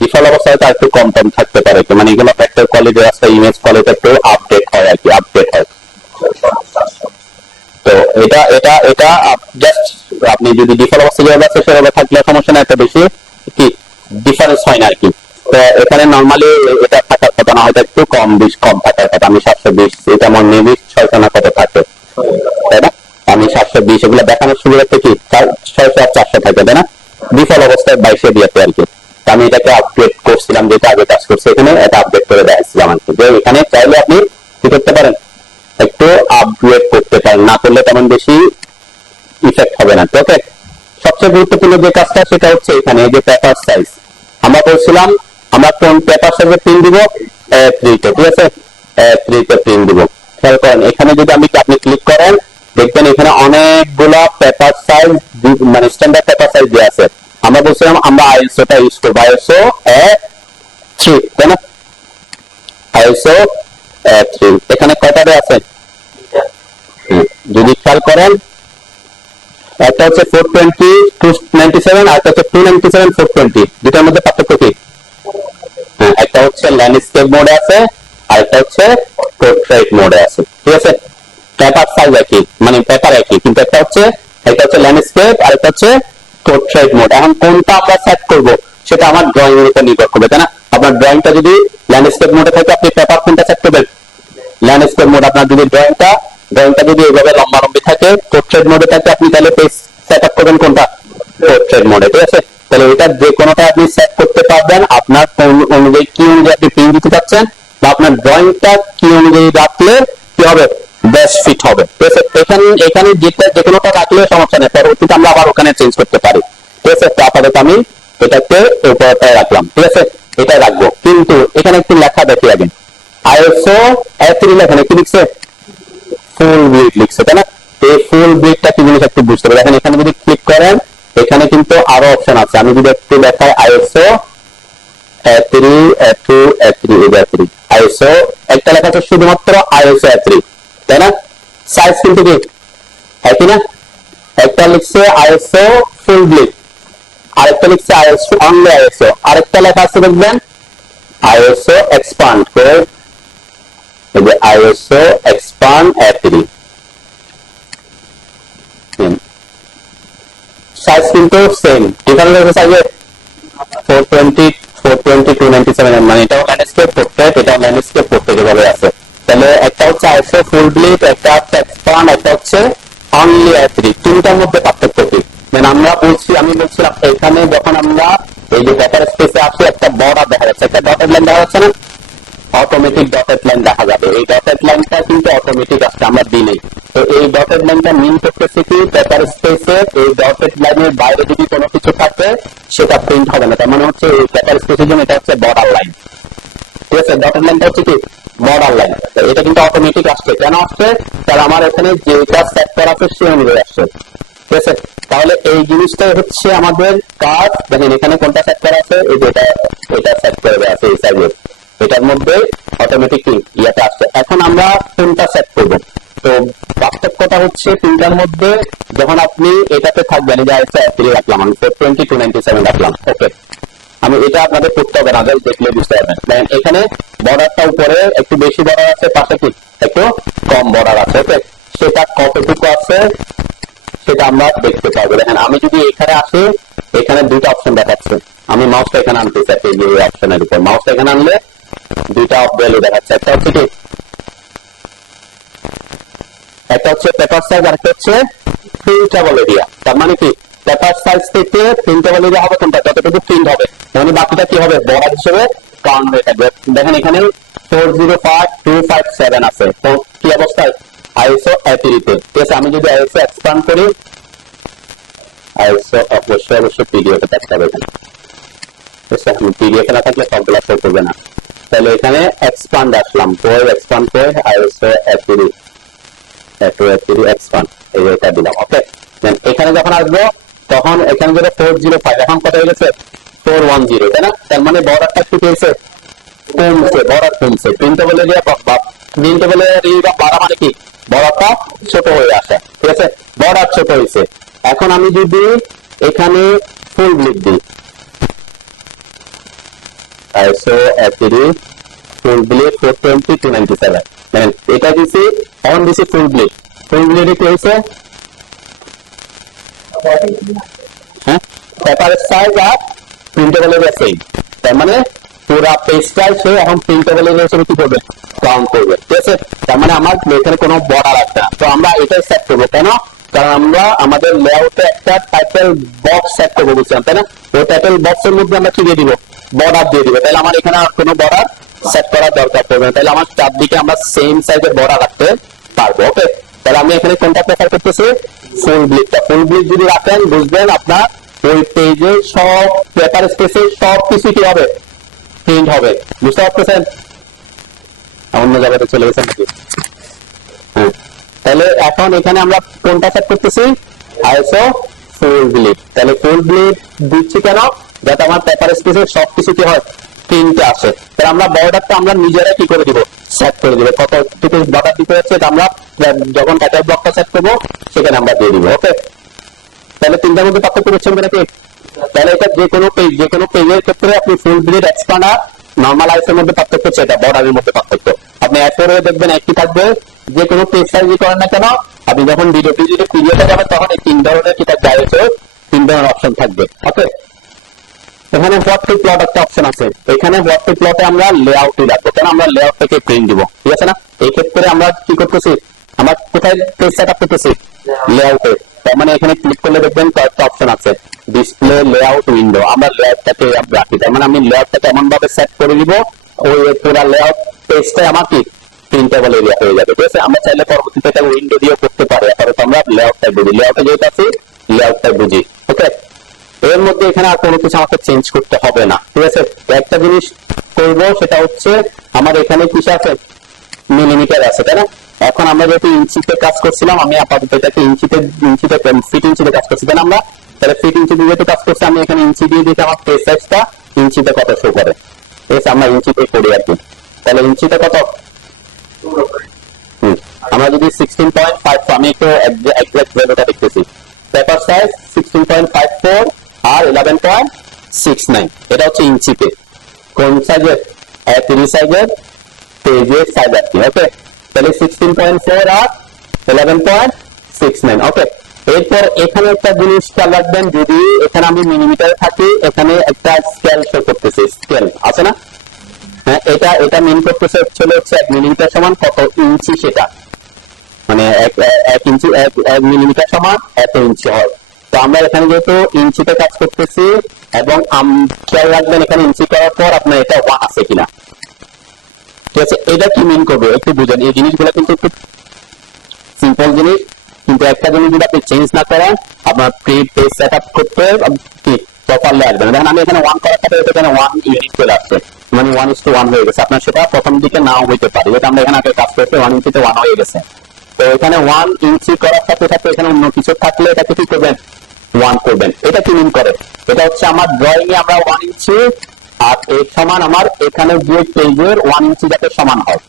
ডিফল্ট অবস্থায় তো একটু কম কম থাকতে পারে, মানে এগুলো ফ্যাক্টর কোয়ালিটি রাস্তা ইমেজ কোয়ালিটি একটু আপডেট হয় আর কি, আপডেট হয়। তো এটা এটা এটা জাস্ট আপনি যদি ডিফল্ট অবস্থায় যেভাবে আছে সেভাবে থাকলে সমস্যা না, একটা বেশি কি ডিফারেন্স হয় না আর কি। তো এখানে নর্মালি এটা থাকার কথা না, হয়তো একটু কম থাকার কথা। আমি 720, এটা আমার নির্দিষ্ট 600 না কত থাকে, তাই না। আমি 720 এগুলো দেখানোর সুবিধাতে কি 600 আর 400 থাকে, তাই না। ডিফল্ট অবস্থায় 22 দিয়েছে আর কি। আমি এটাকে আপডেট করছিলাম, যেটা আগে কাজ করছে এখানে এটা আপডেট করে দেখাচ্ছিলাম আর কি। যে এখানে চাইলে আপনি কি করতে পারেন, একটু আপগ্রেড করতে পারেন, না করলে তেমন বেশি ইফেক্ট হবে না। ওকে, সবচেয়ে গুরুত্বপূর্ণ যে কাজটা সেটা হচ্ছে এখানে এই যে পেপার সাইজ। আমরা বলছিলাম আমরা কোন পেপার সাইজে প্রিন্ট দিব, A3 তে, ঠিক আছে। A3 তে প্রিন্ট দিব। খেয়াল করেন এখানে যদি আপনি ক্লিক করেন দেখবেন এখানে অনেকগুলা পেপার সাইজ, মানে স্ট্যান্ডার্ড পেপার সাইজ দেওয়া আছে। আমরা বলছিলাম আমরা ISO-টা ইউজ করবো, ISO A3, তাই না। ISO A3 এখানে কয়টা দেওয়া আছে যদি খেয়াল করেন, একটা হচ্ছে 420 297 আর একটা হচ্ছে 297 420, দুটার মধ্যে পার্থক্য কি? একটা হচ্ছে ল্যান্ডস্কেপ মোডে আছে আর একটা হচ্ছে পোর্ট্রেট মোডে আছে, ঠিক আছে। পেপার সাইজ একই, মানে পেপার একই, কিন্তু একটা হচ্ছে ল্যান্ডস্কেপ আর একটা হচ্ছে পোর্ট্রেট মোড। এখন কোনটা আমরা সেট করব সেটা আমার ড্রয়িং এর উপর নির্ভর করবে, তাই না। আপনার ড্রয়িংটা যদি ল্যান্ডস্কেপ মোডে থাকে আপনি পেপার কোনটা সেট করবেন, ল্যান্ডস্কেপ মোড। আপনার যদি ড্রয়িংটা যদি এইভাবে লম্বালম্বি থাকে, পোর্ট্রেট মোডে থাকে, আপনি তাহলে পেজ সেট আপ করবেন কোনটা, পোর্ট্রেট মোডে, ঠিক আছে। তাহলে এটা যে কোনোটা আপনি সেট করতে পারবেন আপনার অনুযায়ী, কি অনুযায়ী আপনি প্রিন্ট দিতে চাচ্ছেন বা আপনার ড্রয়িংটা কি অনুযায়ী রাখলে কি হবে বেস্ট ফিট হবে, ঠিক আছে। এখানে যে কোনোটা রাখলে সমস্যা নেই, পরবর্তীতে আমরা আবার ওখানে চেঞ্জ করতে পারি, ঠিক আছে। তো আপাতত আমি এটাকে উপরটায় রাখলাম, ঠিক আছে, এটাই রাখবো। কিন্তু এখানে একটু লেখা দেখি আগে, ISO A3 লেখেন কি লিখছে, ফুল ব্রিড লিখছে, তাই না। এই ফুল ব্রিডটা কি জিনিস একটু বুঝতে হবে। দেখেন এখানে যদি ক্লিক করেন এখানে কিন্তু আরো অপশন আছে। আমি যদি একটু দেখাই ISO A3 A2 A3 ISO একটা লেখা আছে শুধুমাত্র ISO A3, তাই না। সাইজ কিন্তু কি একই না, একটা লিখছে ISO ফুল ব্রিড আরেকটা লিখছে ISO অনলি ISO, আরেকটা লেখা আছে দেখবেন ISO এক্সপান্ড করে, ISO expand A3 সাইজ কিন্তু সেম, ডিফারেন্স আছে সাইজে 420 297, মানে এটাও ল্যান্ডস্কেপ পোর্ট্রেট এটাও ল্যান্ডস্কেপ পোর্ট্রেট এভাবে আছে। তাহলে একটা হচ্ছে আইএসও ফুল ব্লিড, একটা হচ্ছে এক্সপান্ড, একটা হচ্ছে অনলি A3, তিনটার মধ্যে পার্থক্য কি? মানে আমি বলছিলাম এখানে যখন আমরা এই যে ডেটার স্পেসে আসি একটা বর্ডার দেখা যাচ্ছে, একটা ডটেড লাইন দেখা যাচ্ছে না, অটোমেটিক ডটেড লাইন দেখা যাবে। এই ডটেড লাইনটা কিন্তু অটোমেটিক আসছে, আমরা দিই। তো এই ডটেড লাইনটা মিন করতেছে কি পেপার স্পেসে এই ডটেড লাইনের বাইরে যদি কোনো কিছু থাকে সেটা প্রিন্ট হবে না। তার মানে হচ্ছে এই পেপার স্পেসের জন্য এটা হচ্ছে বর্ডার লাইন। ঠিক আছে, ডটেড লাইনটা হচ্ছে কি বর্ডার লাইন। এটা কিন্তু অটোমেটিক আসছে। কেন আসছে? কারণ আমার এখানে যেটা সেট করা আছে সে অনুযায়ী আসছে। ঠিক আছে, তাহলে এই জিনিসটাই হচ্ছে আমাদের কাজ। দেখেন এখানে কোনটা সেট করা আছে, এই যেটা এটা সেট করে দেওয়া আছে এই সাইডে, এটার মধ্যে অটোমেটিক ইয়াতে আসছে। এখন আমরা কোনটা সেট করব? তো পার্থক্যটা হচ্ছে তিনটার মধ্যে যখন আপনি এটাতে থাকবেন, এই যে A3 রাখলাম আমি 420-297 রাখলাম, ওকে, আমি এটা আপনাদের করতে হবে না, দেখলে বুঝতে পারবেন। দেখেন এখানে বর্ডারটা উপরে একটু বেশি বর্ডার আছে, পাশে কি একটু কম বর্ডার আছে, ওকে, সেটা কতটুকু আছে সেটা আমরা দেখতে পাবো। দেখেন আমি যদি এখানে আসি, এখানে দুইটা অপশন দেখাচ্ছে, আমি মাউসটা এখানে আনতে চাই, এই অপশনের উপর মাউসটা এখানে আনলে দুইটা ভ্যালু দেখাচ্ছে। একটা হচ্ছে কি, একটা হচ্ছে পেপার সাইজ আর একটা হচ্ছে প্রিন্টেবল এরিয়া। তার মানে কি পেপার সাইজ থেকে প্রিন্টেবল এরিয়া হবে কোনটা, যতটুকু প্রিন্ট হবে, মানে বাকিটা কি হবে বর্ডার হিসেবে কাউন্ট হয়ে থাকবে। দেখেন এখানে 405257 আছে, তো কি অবস্থায় আইএসও A3 তে। ঠিক আছে, আমি যদি আইএসও এক্সপ্যান্ড করি, আইএসও অবশ্যই পিডিএফ এ থাকতে হবে এখানে। ঠিক আছে, পিডিএফ না থাকলে সবগুলো শো করবে না। তাহলে এখানে এক্সপ্যান্ড আসলাম, এক্সপ্যান্ড করে আইএসও A3 এক্সপ্যান্ড এটা দিলাম, ওকে। এখানে যখন আসবো তখন এখানে যেটা 405, এখন কত হয়ে গেছে 410, তাই না? তার মানে বর্ডারটা কি হয়েছে, কমছে, বর্ডার কমছে। প্রিন্টেবল এরিয়া বাড়া মানে কি বর্ডারটা ছোট হয়ে আসে। ঠিক আছে, বর্ডার ছোট হয়েছে। এখন আমি যদি এখানে ফুল ব্লিড দিই, A3 ফুল ব্লিড 420-297, মানে এটা দিছি, অন দিছি ফুল ব্লিড। ফুল ব্লিডে কি হয়েছে, হ্যাঁ, পেপার সাইজ আর প্রিন্টেবল এরিয়া সেম। তার মানে পুরো পেজটাই সে এখন প্রিন্টেবল এরিয়া হিসেবে কি করবে, কাউন্ট করবে। ঠিক আছে, তার মানে আমার এখানে কোনো বর্ডার আসবে না। তো আমরা এটাই সেট করবো, কেন? কারণ আমরা আমাদের লেআউটে একটা টাইটেল বক্স সেট করবো, বুঝলাম, তাই না? ওই টাইটেল বক্সের মধ্যে আমরা কি দিয়ে দিব, বর্ডার দিয়ে দিব। তাহলে আমার এখানে আর কোনো বর্ডার সেট করার দরকার পড়বে না। তাহলে আমার চারদিকে আমরা সেম সাইজের বর্ডার রাখতে পারবো, ওকে। তাহলে আমি এখানে কোনটা প্রেফার করতেছি, ফুল ব্লিডটা। ফুল ব্লিড যদি রাখেন বুঝবেন আপনার ওই পেজে সব পেপার স্পেসে সব কিছু কি হবে, প্রিন্ট হবে। বুঝতে পারতেছেন? অন্য জায়গাতে চলে গেছেন নাকি? হ্যাঁ, তাহলে এখন এখানে আমরা কোনটা সেট করতেছি, আইএসও ফুল ব্লিড। তাহলে ফুল ব্লিড দিচ্ছি কেন, যাতে আমার পেপার স্পেসে সবকিছু কি হয়, প্রিন্টে আসে। তাহলে আমরা বর্ডারটা আমরা নিজেরা কি করে দিব, সেট করে দিব। কতটুকু বর্ডার দিতে হচ্ছে এটা আমরা যখন টাইটেল ব্লকটা সেট করবো সেখানে আমরা দিয়ে দিব, ওকে। তাহলে তিনটার মধ্যে পার্থক্য করছেন নাকি? তাহলে এটা যে কোনো পেজের ক্ষেত্রে আপনি ফুল ব্লিড, এক্সপ্যান্ড আর নরমাল আইসের মধ্যে পার্থক্য হচ্ছে এটা, বর্ডারের মধ্যে পার্থক্য। আপনি A4 দেখবেন একই থাকবে, যে কোনো পেজ সাইজই করেন না কেন, আপনি যখন ভিডিওতে পিডিএফে যাবেন তখন এই তিন ধরনের কিটা যাইছে, তিন ধরনের অপশন থাকবে, ওকে। এখানে হোয়াট টু প্লট একটা অপশন আছে, এখানে হোয়াট টু প্লটে আমরা লেআউটই রাখবো, কেন আমরা লেআউট থেকে প্রিন্ট দিব। ঠিক আছে না? এই ক্ষেত্রে আমরা কি করতেছি, আমরা কোথায় পেজ সেট আপ করতেছি, লেআউটে। তার মানে এখানে ক্লিক করলে দেখবেন কয়েকটা অপশন আছে, ডিসপ্লে, লেআউট, উইন্ডো। আমরা লেআউটটাকে রাখি, তার মানে আমি লেআউটটাকে এমন ভাবে সেট করে দিব ওই পুরো লেআউট পেজটাই আমার কি প্রিন্টেবল এরিয়া হয়ে যাবে। ঠিক আছে, আমরা চাইলে পরবর্তীতে এটা উইন্ডো দিয়ে করতে পারি, আপাতত আমরা লেআউটটাই বুঝি, লেআউটে যেহেতু আছি লেআউটটাই বুঝি, ওকে। এর মধ্যে এখানে আর কোনো কিছু আমাকে চেঞ্জ করতে হবে না। ঠিক আছে, একটা জিনিস করব, সেটা হচ্ছে আমার এখানে কিছু আছে মিলিমিটার আছে, তাই না? এখন আমরা যেহেতু ইঞ্চিতে কাজ করছিলাম, আমি আপাতত এটাকে ইঞ্চিতে ফিট ইঞ্চিতে কাজ করছি, তাই না? আমরা তাহলে ফিট ইঞ্চি যেহেতু কাজ করছি, আমি এখানে ইঞ্চি দিয়ে দিতে আমার পেজ সাইজটা ইঞ্চিতে কত শো করে। ঠিক আছে, আমরা ইঞ্চিতে করি আর কি। তাহলে ইঞ্চিতে কত, আমরা যদি 16.54, আমি একটু এক্সাক্ট ভ্যালুটা দেখতেছি, পেপার সাইজ 16.54 আর 11.69, এটা হচ্ছে ইঞ্চিতে। কোন সাইজের, A3 সাইজের পেজের সাইজ আর কি, ওকে। তাহলে 16.4 আর 11.69, ওকে। এরপর এখানে একটা জিনিস খেয়াল রাখবেন, যদি এখানে আমি মিলিমিটারে থাকি, এখানে একটা স্কেল শো করতেছে, স্কেল আছে না, হ্যাঁ, এটা এটা মিন করতেছে হচ্ছে 1 মিলিমিটার সমান কত ইঞ্চি, সেটা মানে 1 ইঞ্চি 1 মিলিমিটার সমান এত ইঞ্চি হয়। তো আমরা এখানে যেহেতু ইঞ্চিতে কাজ করতেছি এবং খেয়াল রাখবেন এখানে ইঞ্চি করার পর আপনার এটা 1 আছে কিনা, ঠিক আছে। এটা কি মিন করবে একটু বুঝেন, এই জিনিসগুলো কিন্তু একটু সিম্পল জিনিস, কিন্তু একটা জিনিস যদি আপনি চেঞ্জ না করেন আপনার পেজ সেট আপ করতে কি প্রপারলি আসবে না। দেখেন আমি এখানে 1 করার সাথে এখানে 1 ইউনিট চলে আসছে, মানে 1:1 হয়ে গেছে। আপনার সেটা প্রথম দিকে নাও হইতে পারে, যেটা আমরা এখানে আগে কাজ করতে 1 ইঞ্চিতে 1 হয়ে গেছে। তো এখানে 1 ইঞ্চি করার সাথে সাথে এখানে অন্য কিছু থাকলে এটাকে কি করবেন 1 করবেন। এটা কি মিন করে, এটা হচ্ছে আমার ড্রয়িং এ আমরা 1 ইঞ্চি আর এর সমান আমার এখানে যে পেজের 1 ইঞ্চি যাতে সমান হয়,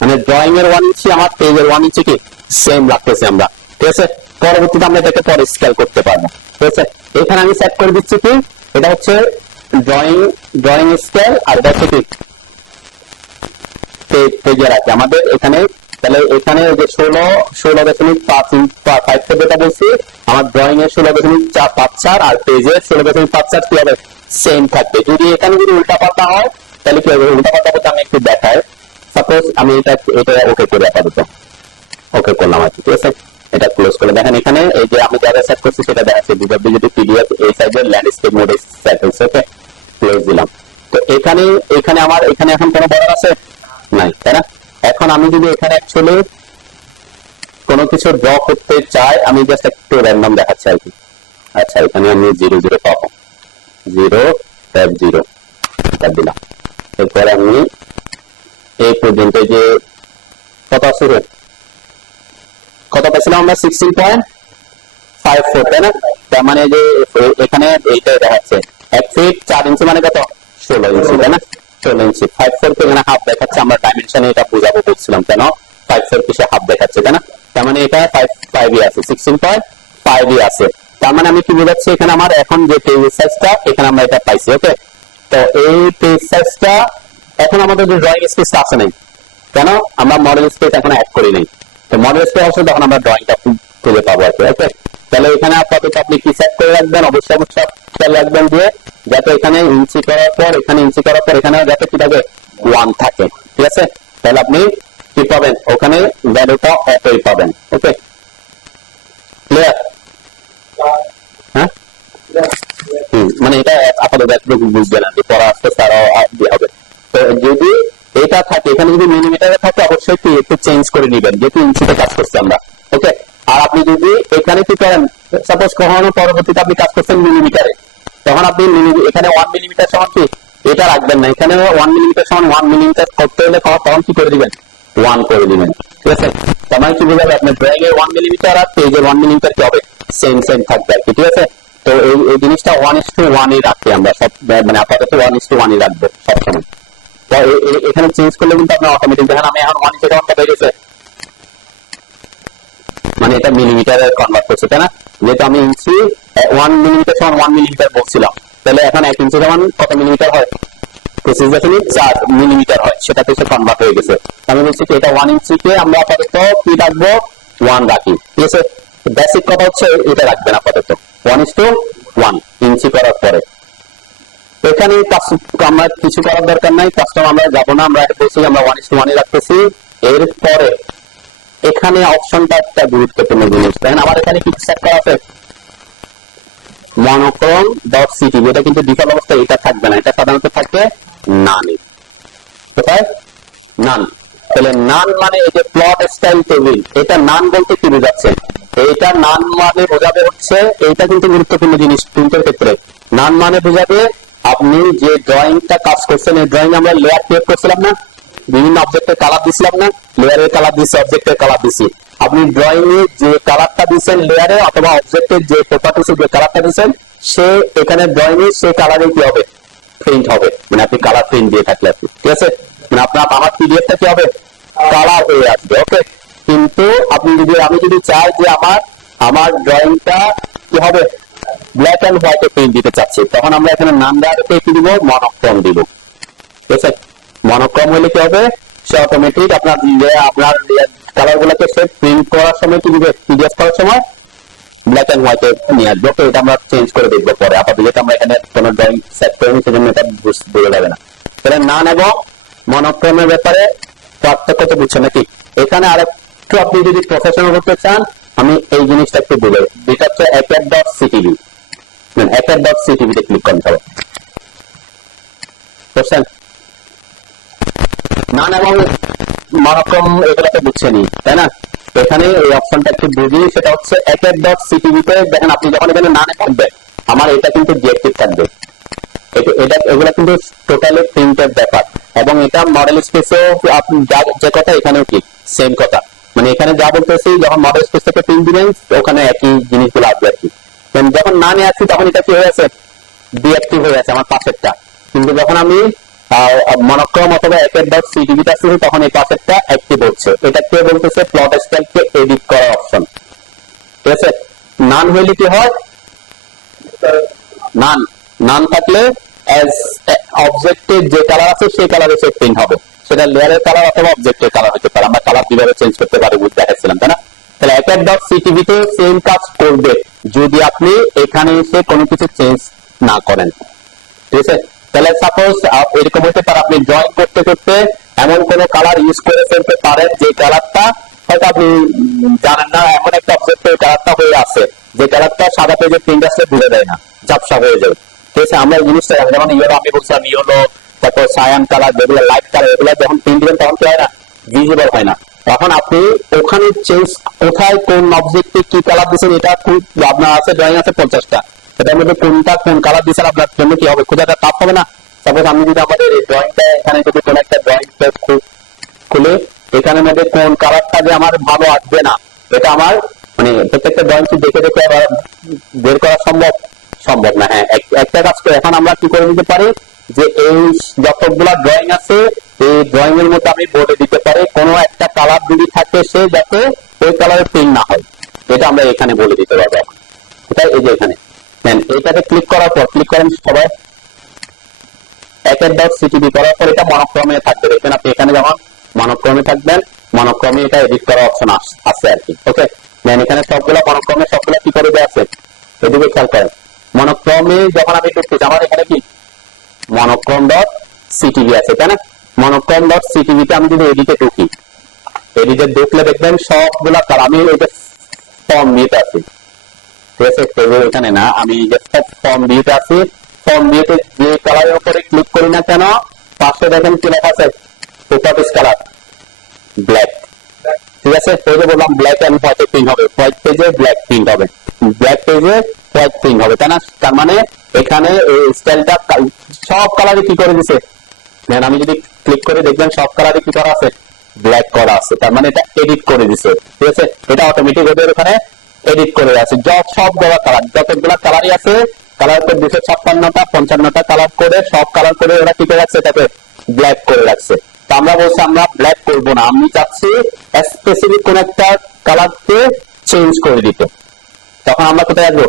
মানে ড্রয়িং এর 1 ইঞ্চি আমার পেজের 1 ইঞ্চি কি সেম রাখতেছি আমরা, ঠিক আছে। পরবর্তীতে আমরা এটাকে পরে স্কেল করতে পারবো, ঠিক আছে। এখানে আমি সেট করে দিচ্ছি কি এটা হচ্ছে ড্রয়িং স্কেল, আর এটা হচ্ছে কি পেজের আছে আমাদের এখানে। তাহলে এখানে যে 16.5 যেটা বলছি আমার ড্রয়িং এর 16.54 আর পেজের 16.54 কি হবে সেম থাকবে। যদি এখানে যদি উল্টা পাল্টা হয় তাহলে কি হবে, উল্টা পাল্টা করতে আমি একটু দেখাই। সাপোজ আমি এটা ওকে করে আপাতত ওকে করলাম আর কি, ঠিক আছে। এটা ক্লোজ করে দেখেন এখানে এই যে আমি যারা সেট করছি সেটা দেখাচ্ছে যদি পিডিএফ এই সাইজের ল্যান্ডস্কেপ মোডে সেট হয়েছে, ওকে ক্লোজ দিলাম। তো এখানে আমার এখানে এখন কোনো বর্ডার আছে নাই, তাই না। এখন আমি যদি এখানে অ্যাকচুয়ালি কোনো কিছু ড্র করতে চাই, আমি জাস্ট একটু র্যান্ডম দেখাচ্ছি আর কি। আচ্ছা এখানে আমি 0 পাবো, 0 দিলাম। এরপরে আমি এই পর্যন্ত যে কত আছে কত পাইছিলাম আমরা 16.54, তাই না। তার মানে যে এখানে এইটাই দেখাচ্ছে 1 ফিট 4 ইঞ্চি মানে কত 16 ইঞ্চি, তাই না। 16 ইঞ্চি 5.4 কে এখানে হাফ দেখাচ্ছে, আমরা ডাইমেনশনে এটা বোঝাবো বলছিলাম কেন 5.4 কিসে হাফ দেখাচ্ছে, তাই না। তার মানে এটা 5 আছে 16.5 আছে। তার মানে আমি কি বোঝাচ্ছি এখানে আমার এখন যে পেজ সাইজটা এখানে আমরা এটা পাইছি, ওকে। তো এই পেজ সাইজটা এখন আমাদের যে ড্রয়িং স্পেসটা আছে নাই, কেন আমরা মডেল স্পেস এখন অ্যাড করি নাই। তো মডেল স্পেস আসলে তখন আমরা ড্রয়িংটা খুঁজে পাবো আর কি, ওকে। তাহলে এখানে আপাতত আপনি কি সেট করে রাখবেন, অবশ্যই খেয়াল রাখবেন যে যাতে এখানে ইঞ্চি করার পর এখানে যাতে কি থাকে 1 থাকে, ঠিক আছে। তাহলে আপনি কি পাবেন ওখানে ভ্যালুটা অটোই পাবেন, ওকে ক্লিয়ার। হ্যাঁ মানে এটা আপাতত বুঝবে না, পড়া আসতে আরো হবে। তো যদি এটা থাকে এখানে যদি মিলিমিটারে থাকে অবশ্যই কি একটু চেঞ্জ করে নিবেন, যেহেতু ইঞ্চিতে কাজ করছি আমরা, ওকে। আর আপনি যদি এখানে কি করেন, সাপোজ কখনো পরবর্তীতে আপনি কাজ করছেন মিলিমিটারে, তখন আপনি এখানে 1 মিলিমিটার সমান কি এটা রাখবেন না, এখানে 1 মিলিমিটার সমান 1 মিলিমিটার করতে হলে তখন কি করে দিবেন 1 করে দিবেন, ঠিক আছে। তার মানে কি বোঝাবে আপনার ড্রয়িং এর 1 মিলিমিটার আর পেজের 1 মিলিমিটার কি হবে সেম থাকবে আর কি, ঠিক আছে। তো এই জিনিসটা 1:1 রাখি আমরা সব, মানে আপাতত 1:1 রাখবো সবসময়। তো এখানে চেঞ্জ করলে কিন্তু আপনার অটোমেটিক দেখেন আমি এখন 1 থেকে 1টা বের হয়েছে, মানে এটা মিলিমিটারে কনভার্ট করছে, তাই না। যেহেতু আমি ইঞ্চি 1 মিলিমিটার সমান 1 মিলিমিটার বলছিলাম, তাহলে এখন 1 ইঞ্চি সমান কত মিলিমিটার হয় 4 মিলিমিটার হয়, সেটাতে সে কনভার্ট হয়ে গেছে। আমি বলছি কি এটা 1 ইঞ্চিকে আমরা আপাতত কি রাখবো 1 রাখি, ঠিক আছে। বেসিক কথা হচ্ছে এটা রাখবেন আপাতত 1:1 ইঞ্চি করার পরে। এখানে আমরা কিছু করার দরকার নাই, কাস্টম আমরা যাবো না, আমরা বলছি আমরা 1:1 রাখতেছি। এরপরে এখানে অপশনটা একটা গুরুত্বপূর্ণ জিনিস, দেখেন আমার এখানে কি সেট করা আছে monochrome.ct, এটা কিন্তু ডিফল্ট অবস্থায় এটা থাকবে না, এটা সাধারণত থাকে নান, কোথায় নান। তাহলে নান মানে এই যে প্লট স্টাইল টেবিল, এটা নান বলতে কি বোঝাচ্ছে, এটা নান মানে বোঝাবে হচ্ছে, এটা কিন্তু গুরুত্বপূর্ণ জিনিস প্রিন্টের ক্ষেত্রে। নান মানে বোঝাবে আপনি যে ড্রয়িংটা কাজ করছেন, এই ড্রয়িং আমরা লেয়ার ক্রিয়েট করছিলাম না, বিভিন্ন অবজেক্টের কালার দিছিলাম না, লেয়ারের কালার দিছি, অবজেক্টের কালার দিছি। আপনি ড্রয়িং এ যে কালারটা দিচ্ছেন লেয়ারে অথবা অবজেক্টের যে প্রপার্টিস যে কালারটা দিচ্ছেন, সে এখানে ড্রয়িং এ সেই কালারে কি হবে প্রিন্ট হবে, মানে আপনি কালার প্রিন্ট দিয়ে থাকলে আপনি, ঠিক আছে। মানে আপনার আমার পিডিএফটা কি হবে কালার হয়ে আসবে, ওকে। কিন্তু আপনি যদি আমি যদি চাই যে আমার ড্রয়িংটা কি হবে ব্ল্যাক এন্ড হোয়াইটে প্রিন্ট দিতে চাচ্ছি, তখন আমরা এখানে নাম দেওয়ার কি দিব মনোক্রম দিব, ঠিক আছে। মনোক্রম হলে কি হবে সে অটোমেটিক আপনার কালার গুলোকে সে প্রিন্ট করার সময় কি দিবে পিডিএফ করার সময় ব্ল্যাক এন্ড হোয়াইটে নিয়ে আসবে, ওকে। এটা আমরা চেঞ্জ করে দেখবো পরে, আপাতত যেটা আমরা এখানে কোনো ড্রয়িং সেট করিনি সেজন্য এটা বোঝা যাবে না। তাহলে নান এবং মনোক্রমের ব্যাপারে পার্থক্য তো বুঝছো নাকি? এখানে আরেকটু আপনি যদি প্রফেশনাল করতে চান, আমি এই জিনিসটা একটু বুঝাই। এটা হচ্ছে acat.ctv, acat.ctv তে ক্লিক করতে হবে। বুঝছেন? নান এবং মনোক্রম এগুলো তো বুঝছেনই, তাই না? এখানে এই অপশনটা একটু বুঝি, সেটা হচ্ছে acat.ctv তে দেখেন, আপনি যখন এখানে নানে থাকবে, আমার এটা কিন্তু ডিএক্টিভ থাকবে, এটা এগুলা কিন্তু টোটালি প্রিন্টেড ব্যাপার। এবং এটা মডেল স্পেসেও আপনি যে কথা এখানেও ঠিক সেম কথা, মানে এখানে যা বলতেছি যখন মডেল স্পেস থেকে প্রিন্ট দিবেন ওখানে একই জিনিসগুলো আসবে আর কি। যখন নানে আসছি তখন এটা কি হয়ে আছে, ডিঅ্যাক্টিভ হয়ে আছে আমার পাশেরটা, কিন্তু যখন আমি মনোক্রম অথবা acat.ctv তে আসছি তখন এই পাশেরটা অ্যাক্টিভ হচ্ছে। এটা কে বলতেছে, প্লট স্টাইলকে এডিট করার অপশন। ঠিক আছে? নান হইলে কি হয়, নান নান থাকলে অ্যাজ অবজেক্টের যে কালার আছে সেই কালারে সে প্রিন্ট হবে, সেটা লেয়ারের কালার অথবা অবজেক্টের কালার হতে পারে। আমরা কালার কিভাবে চেঞ্জ করতে পারি বুঝতে দেখাচ্ছিলাম, তাই না? তাহলে acat.ctv তে সেম কাজ করবে যদি আপনি এখানে এসে কোনো কিছু চেঞ্জ না করেন। ঠিক আছে? তাহলে সাপোজ এরকম হতে পারে, আপনি ড্রয়িং করতে করতে এমন কোন কালার ইউজ করে ফেলতে পারেন যে কালারটা হয়তো আপনি জানেন না, এমন একটা অবজেক্টের কালারটা হয়ে আছে যে কালারটা সাদা পেজে প্রিন্ট আসলে ভুলে দেয় না, ঝাপসা হয়ে যায়। ঠিক আছে? আমরা এই জিনিসটা যেমন ইয়েলো, আমি বলছিলাম ইয়েলো, তারপর সায়ান কালার, যেগুলো লাইট কালার, এগুলো যখন প্রিন্ট দিবেন তখন কি হয় না, ভিজিবল হয় না। তখন আপনি ওখানে চেঞ্জ, কোথায় কোন অবজেক্টে কি কালার দিচ্ছেন, এটা খুব আপনার আছে, ড্রয়িং আছে 50টা, এটার মধ্যে কোনটা কোন কালার দিচ্ছেন আপনার জন্য কি হবে, খোঁজাটা টাফ হবে না? সাপোজ আমি যদি আমাদের এই ড্রয়িংটা এখানে যদি কোন একটা ড্রয়িং খুলে এখানের মধ্যে কোন কালারটা যে আমার ভালো আসবে না, এটা আমার মানে প্রত্যেকটা ড্রয়িং দেখে দেখে আবার বের করা সম্ভব সম্ভব না। হ্যাঁ, একটা কাজ করে এখন আমরা কি করে দিতে পারি, যে এই যতগুলা ড্রয়িং আছে এই ড্রয়িং এর মধ্যে আমি বোর্ডে দিতে পারি কোনো একটা কালার যদি থাকে সে যাতে ওই কালারের প্রিন্ট না হয়, এটা আমরা এখানে বলে দিতে পারবো। এটা এই যে এখানে এটাতে ক্লিক করার পর, ক্লিক করেন সবাই, acat.ctv করার পর এটা মনোক্রমে থাকবে। দেখবেন আপনি এখানে যখন মনোক্রমে থাকবেন, মনোক্রমে এটা এডিট করার অপশন আছে আর কি। ওকে, দেন এখানে সবগুলো মনোক্রমে সবগুলো কি করে দেওয়া আছে, এদিকে খেয়াল করেন। মনোক্রমে যখন আমি ঢুকতেছি আমার এখানে কি মনোক্রম.ctv আছে, তাই না? মনোক্রম.ctv তে আমি যদি এডিটে ঢুকি, এডিটে ঢুকলে দেখবেন সবগুলা কালার, আমি এই যে ফর্ম ভিউতে আছি, ঠিক আছে? এখানে না, আমি ফর্ম ভিউতে আছি, ফর্ম ভিউতে যে কালারের উপরে ক্লিক করি না কেন পাশে দেখেন কি লেখা আছে, প্রপার্টিজ কালার ব্ল্যাক। ঠিক আছে? এই যে বললাম ব্ল্যাক এন্ড হোয়াইট প্রিন্ট হবে, হোয়াইট পেজে ব্ল্যাক প্রিন্ট হবে, ব্ল্যাক পেজে হোয়াইট প্রিন্ট হবে, তাই না? তার মানে এখানে স্টাইলটা সব কালারে কি করে দিছে, আমি যদি ক্লিক করে দেখবেন সব কালারে কি করা আছে, ব্ল্যাক করা আছে, তার মানে এটা এডিট করে দিছে। ঠিক আছে? এটা অটোমেটিক ওদের ওখানে এডিট করে আছে, সবগুলা কালার, যতগুলা কালারই আছে, কালার করে 256টা 55টা কালার করে সব কালার করে ওরা কি করে রাখছে, এটাকে ব্ল্যাক করে রাখছে। তো আমরা বলছি আমরা ব্ল্যাক করবো না, আমি চাচ্ছি স্পেসিফিক কোন একটা কালারকে চেঞ্জ করে দিতে। তখন আমরা কোথায় আসবো,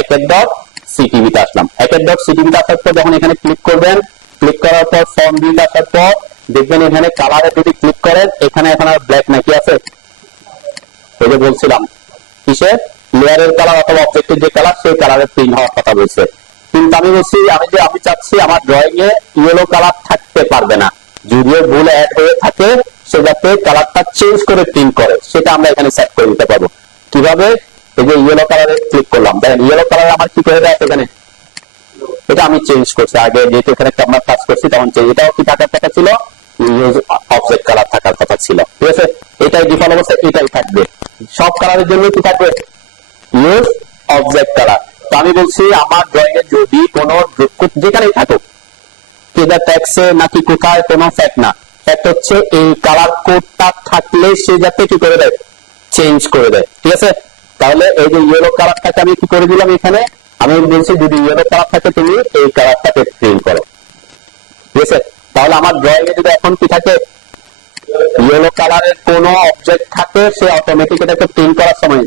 acat.ctv তে আসলাম। acat.ctv তে আসার পর যখন এখানে ক্লিক করবেন, ক্লিক করার পর ফর্ম ভিউতে আসার পর দেখবেন এখানে কালারে যদি ক্লিক করেন এখানে এখন আর ব্ল্যাক নাকি আছে, ওই যে বলছিলাম কিসে, লেয়ারের কালার অথবা অবজেক্টের যে কালার সেই কালারের প্রিন্ট হওয়ার কথা বলছে। কিন্তু আমি বলছি আমি চাচ্ছি আমার ড্রয়িং এ ইয়েলো কালার থাকতে পারবে না, যদিও ভুল অ্যাড হয়ে থাকে সে যাতে কালারটা চেঞ্জ করে প্রিন্ট করে, সেটা আমরা এখানে সেট করে দিতে পারবো। কিভাবে, এই যে ইয়েলো কালারে ক্লিক করলাম, দেখেন ইয়েলো কালার আমার কি করে দেয় এখানে, এটা আমি চেঞ্জ করছি, আগে যেহেতু এখানে আমরা কাজ করছি তখন এটাও কি থাকার কথা ছিল, ইউজ অবজেক্ট কালার থাকার কথা ছিল। ঠিক আছে? এটাই ডিফল্ট অবস্থা, এটাই থাকবে সব কালারের জন্য, কি থাকবে, ইউজ অবজেক্ট কালার। তো আমি বলছি আমার ড্রয়িং এ যদি কোনো যেখানেই থাকুক, কেদা ট্যাক্সে নাকি কোথায়, কোনো ফ্যাক্ট না, ফ্যাক্ট হচ্ছে এই কালার কোডটা থাকলে সে যাতে কি করে দেয়, চেঞ্জ করে দেয়। ঠিক আছে? তাহলে এই যে ইয়েলো কালারটাকে আমি কি করে দিলাম এখানে, আমি বলছি যদি ইয়েলো কালার থাকে তুমি এই কালারটাকে প্রিন্ট করো। ঠিক আছে? তাহলে আমার ড্রয়িং এ যদি এখন কি থাকে, ইয়েলো কালারের কোন অবজেক্ট থাকে, সে অটোমেটিক এটাকে প্রিন্ট করার সময়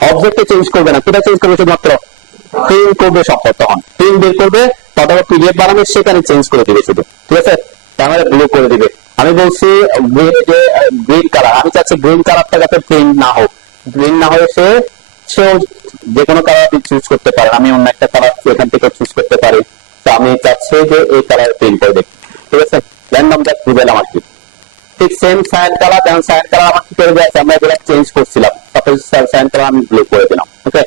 অবজেক্টে চেঞ্জ করবে না, কোথায় চেঞ্জ করবে, শুধুমাত্র প্রিন্ট করবে সব, তখন প্রিন্ট বের করবে, অথবা পিডিএফ বানাবে সেখানে চেঞ্জ করে দিবে শুধু। ঠিক আছে? তাহলে ব্লু করে দিবে। আমি বলছি যে গ্রিন কালার, আমি চাচ্ছি গ্রিন কালারটা যাতে প্রিন্ট না হোক, গ্রিন না হয়ে সেও যে কোনো কালার আপনি চুজ করতে পারেন, আমি অন্য একটা কালার এখান থেকে চুজ করতে পারি। তো আমি চাচ্ছি যে এই কালার প্রিন্ট করে দেখি। ঠিক আছে? ঠিক সেম সায়ান কালার, যেমন সায়ান কালার আমার কি করে গেছে, আমরা এগুলো চেঞ্জ করছিলাম, সাপোজ সায়ান কালার আমি ব্লু করে দিলাম। ওকে,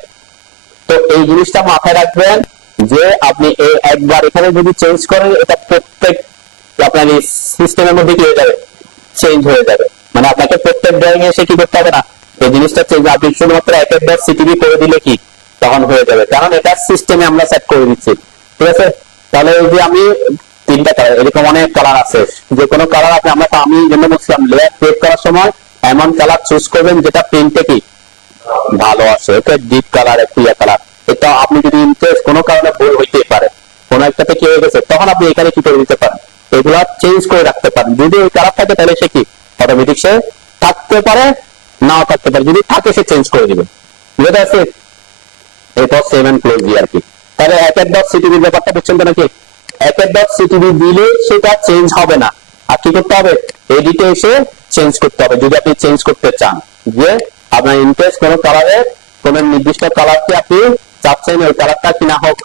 তো এই জিনিসটা মাথায় রাখবেন যে আপনি এই একবার এখানে যদি চেঞ্জ করেন, এটা প্রত্যেক আপনার এই সিস্টেমের মধ্যে কি হয়ে যাবে, চেঞ্জ হয়ে যাবে। মানে আপনাকে প্রত্যেক ড্রয়িং এসে কি করতে হবে না, এই জিনিসটা চেঞ্জ, আপনি শুধুমাত্র এক সিটিভি করে দিলে কি তখন হয়ে যাবে, কারণ এটা সিস্টেমে আমরা সেট করে দিচ্ছি। ঠিক আছে, তাহলে এই যে আমি তিনটা কালার, এরকম অনেক কালার আছে, যে কোনো কালার আপনি, আমি জন্য বলছিলাম লেয়ার ক্রিয়েট করার সময় এমন কালার চুজ করবেন যেটা প্রিন্টে কি ভালো আসে। ওকে, ডিপ কালার, ক্লিয়ার কালার, এটা আপনি যদি ইনকেস কোনো কারণে ভুল হইতে পারে, কোনো একটাতে কি হয়ে গেছে, তখন আপনি এখানে কি করে দিতে পারেন, এগুলা চেঞ্জ করে রাখতে পারেন। যদি ওই কালার থাকে তাহলে সে কি অটোমেটিক সে থাকতে পারে, নাও থাকতে পারে, যদি থাকে সে চেঞ্জ করে দিবে। বুঝতে আছে, এটা সেভ এন্ড ক্লোজ দিয়ে আর কি। তাহলে এক.সিটিভি ব্যাপারটা বুঝছেন তো নাকি, এক.সিটিভি দিলে সেটা চেঞ্জ হবে না, আর কি করতে হবে, এডিটে এসে চেঞ্জ করতে হবে। যদি আপনি চেঞ্জ করতে চান যে আপনার ইনকেস কোন কালারে, কোন নির্দিষ্ট কালারকে আপনি চাচ্ছেন ওই কালারটা কি না হোক,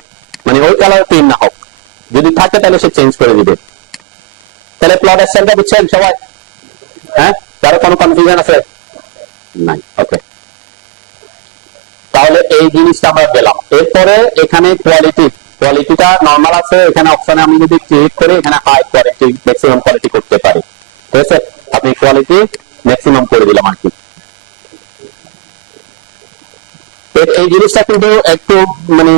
মানে ওই কালার প্রিন্ট না হোক, যদি থাকে তাহলে সে চেঞ্জ করে দিবে। তাহলে প্লট স্টাইলটা বুঝছেন সবাই? হ্যাঁ, কারো কোনো কনফিউশন আছে? নাই। ওকে, তাহলে এই জিনিসটা আমরা পেলাম। এরপরে এখানে কোয়ালিটিটা নরমাল আছে, এখানে অপশনে আমি যদি ক্লিক করি, এখানে হাই কোয়ালিটি, ম্যাক্সিমাম কোয়ালিটি করতে পারি। ঠিক আছে, আপনি কোয়ালিটি ম্যাক্সিমাম করে দিলাম আর কি। এই জিনিসটা কিন্তু একটু মানে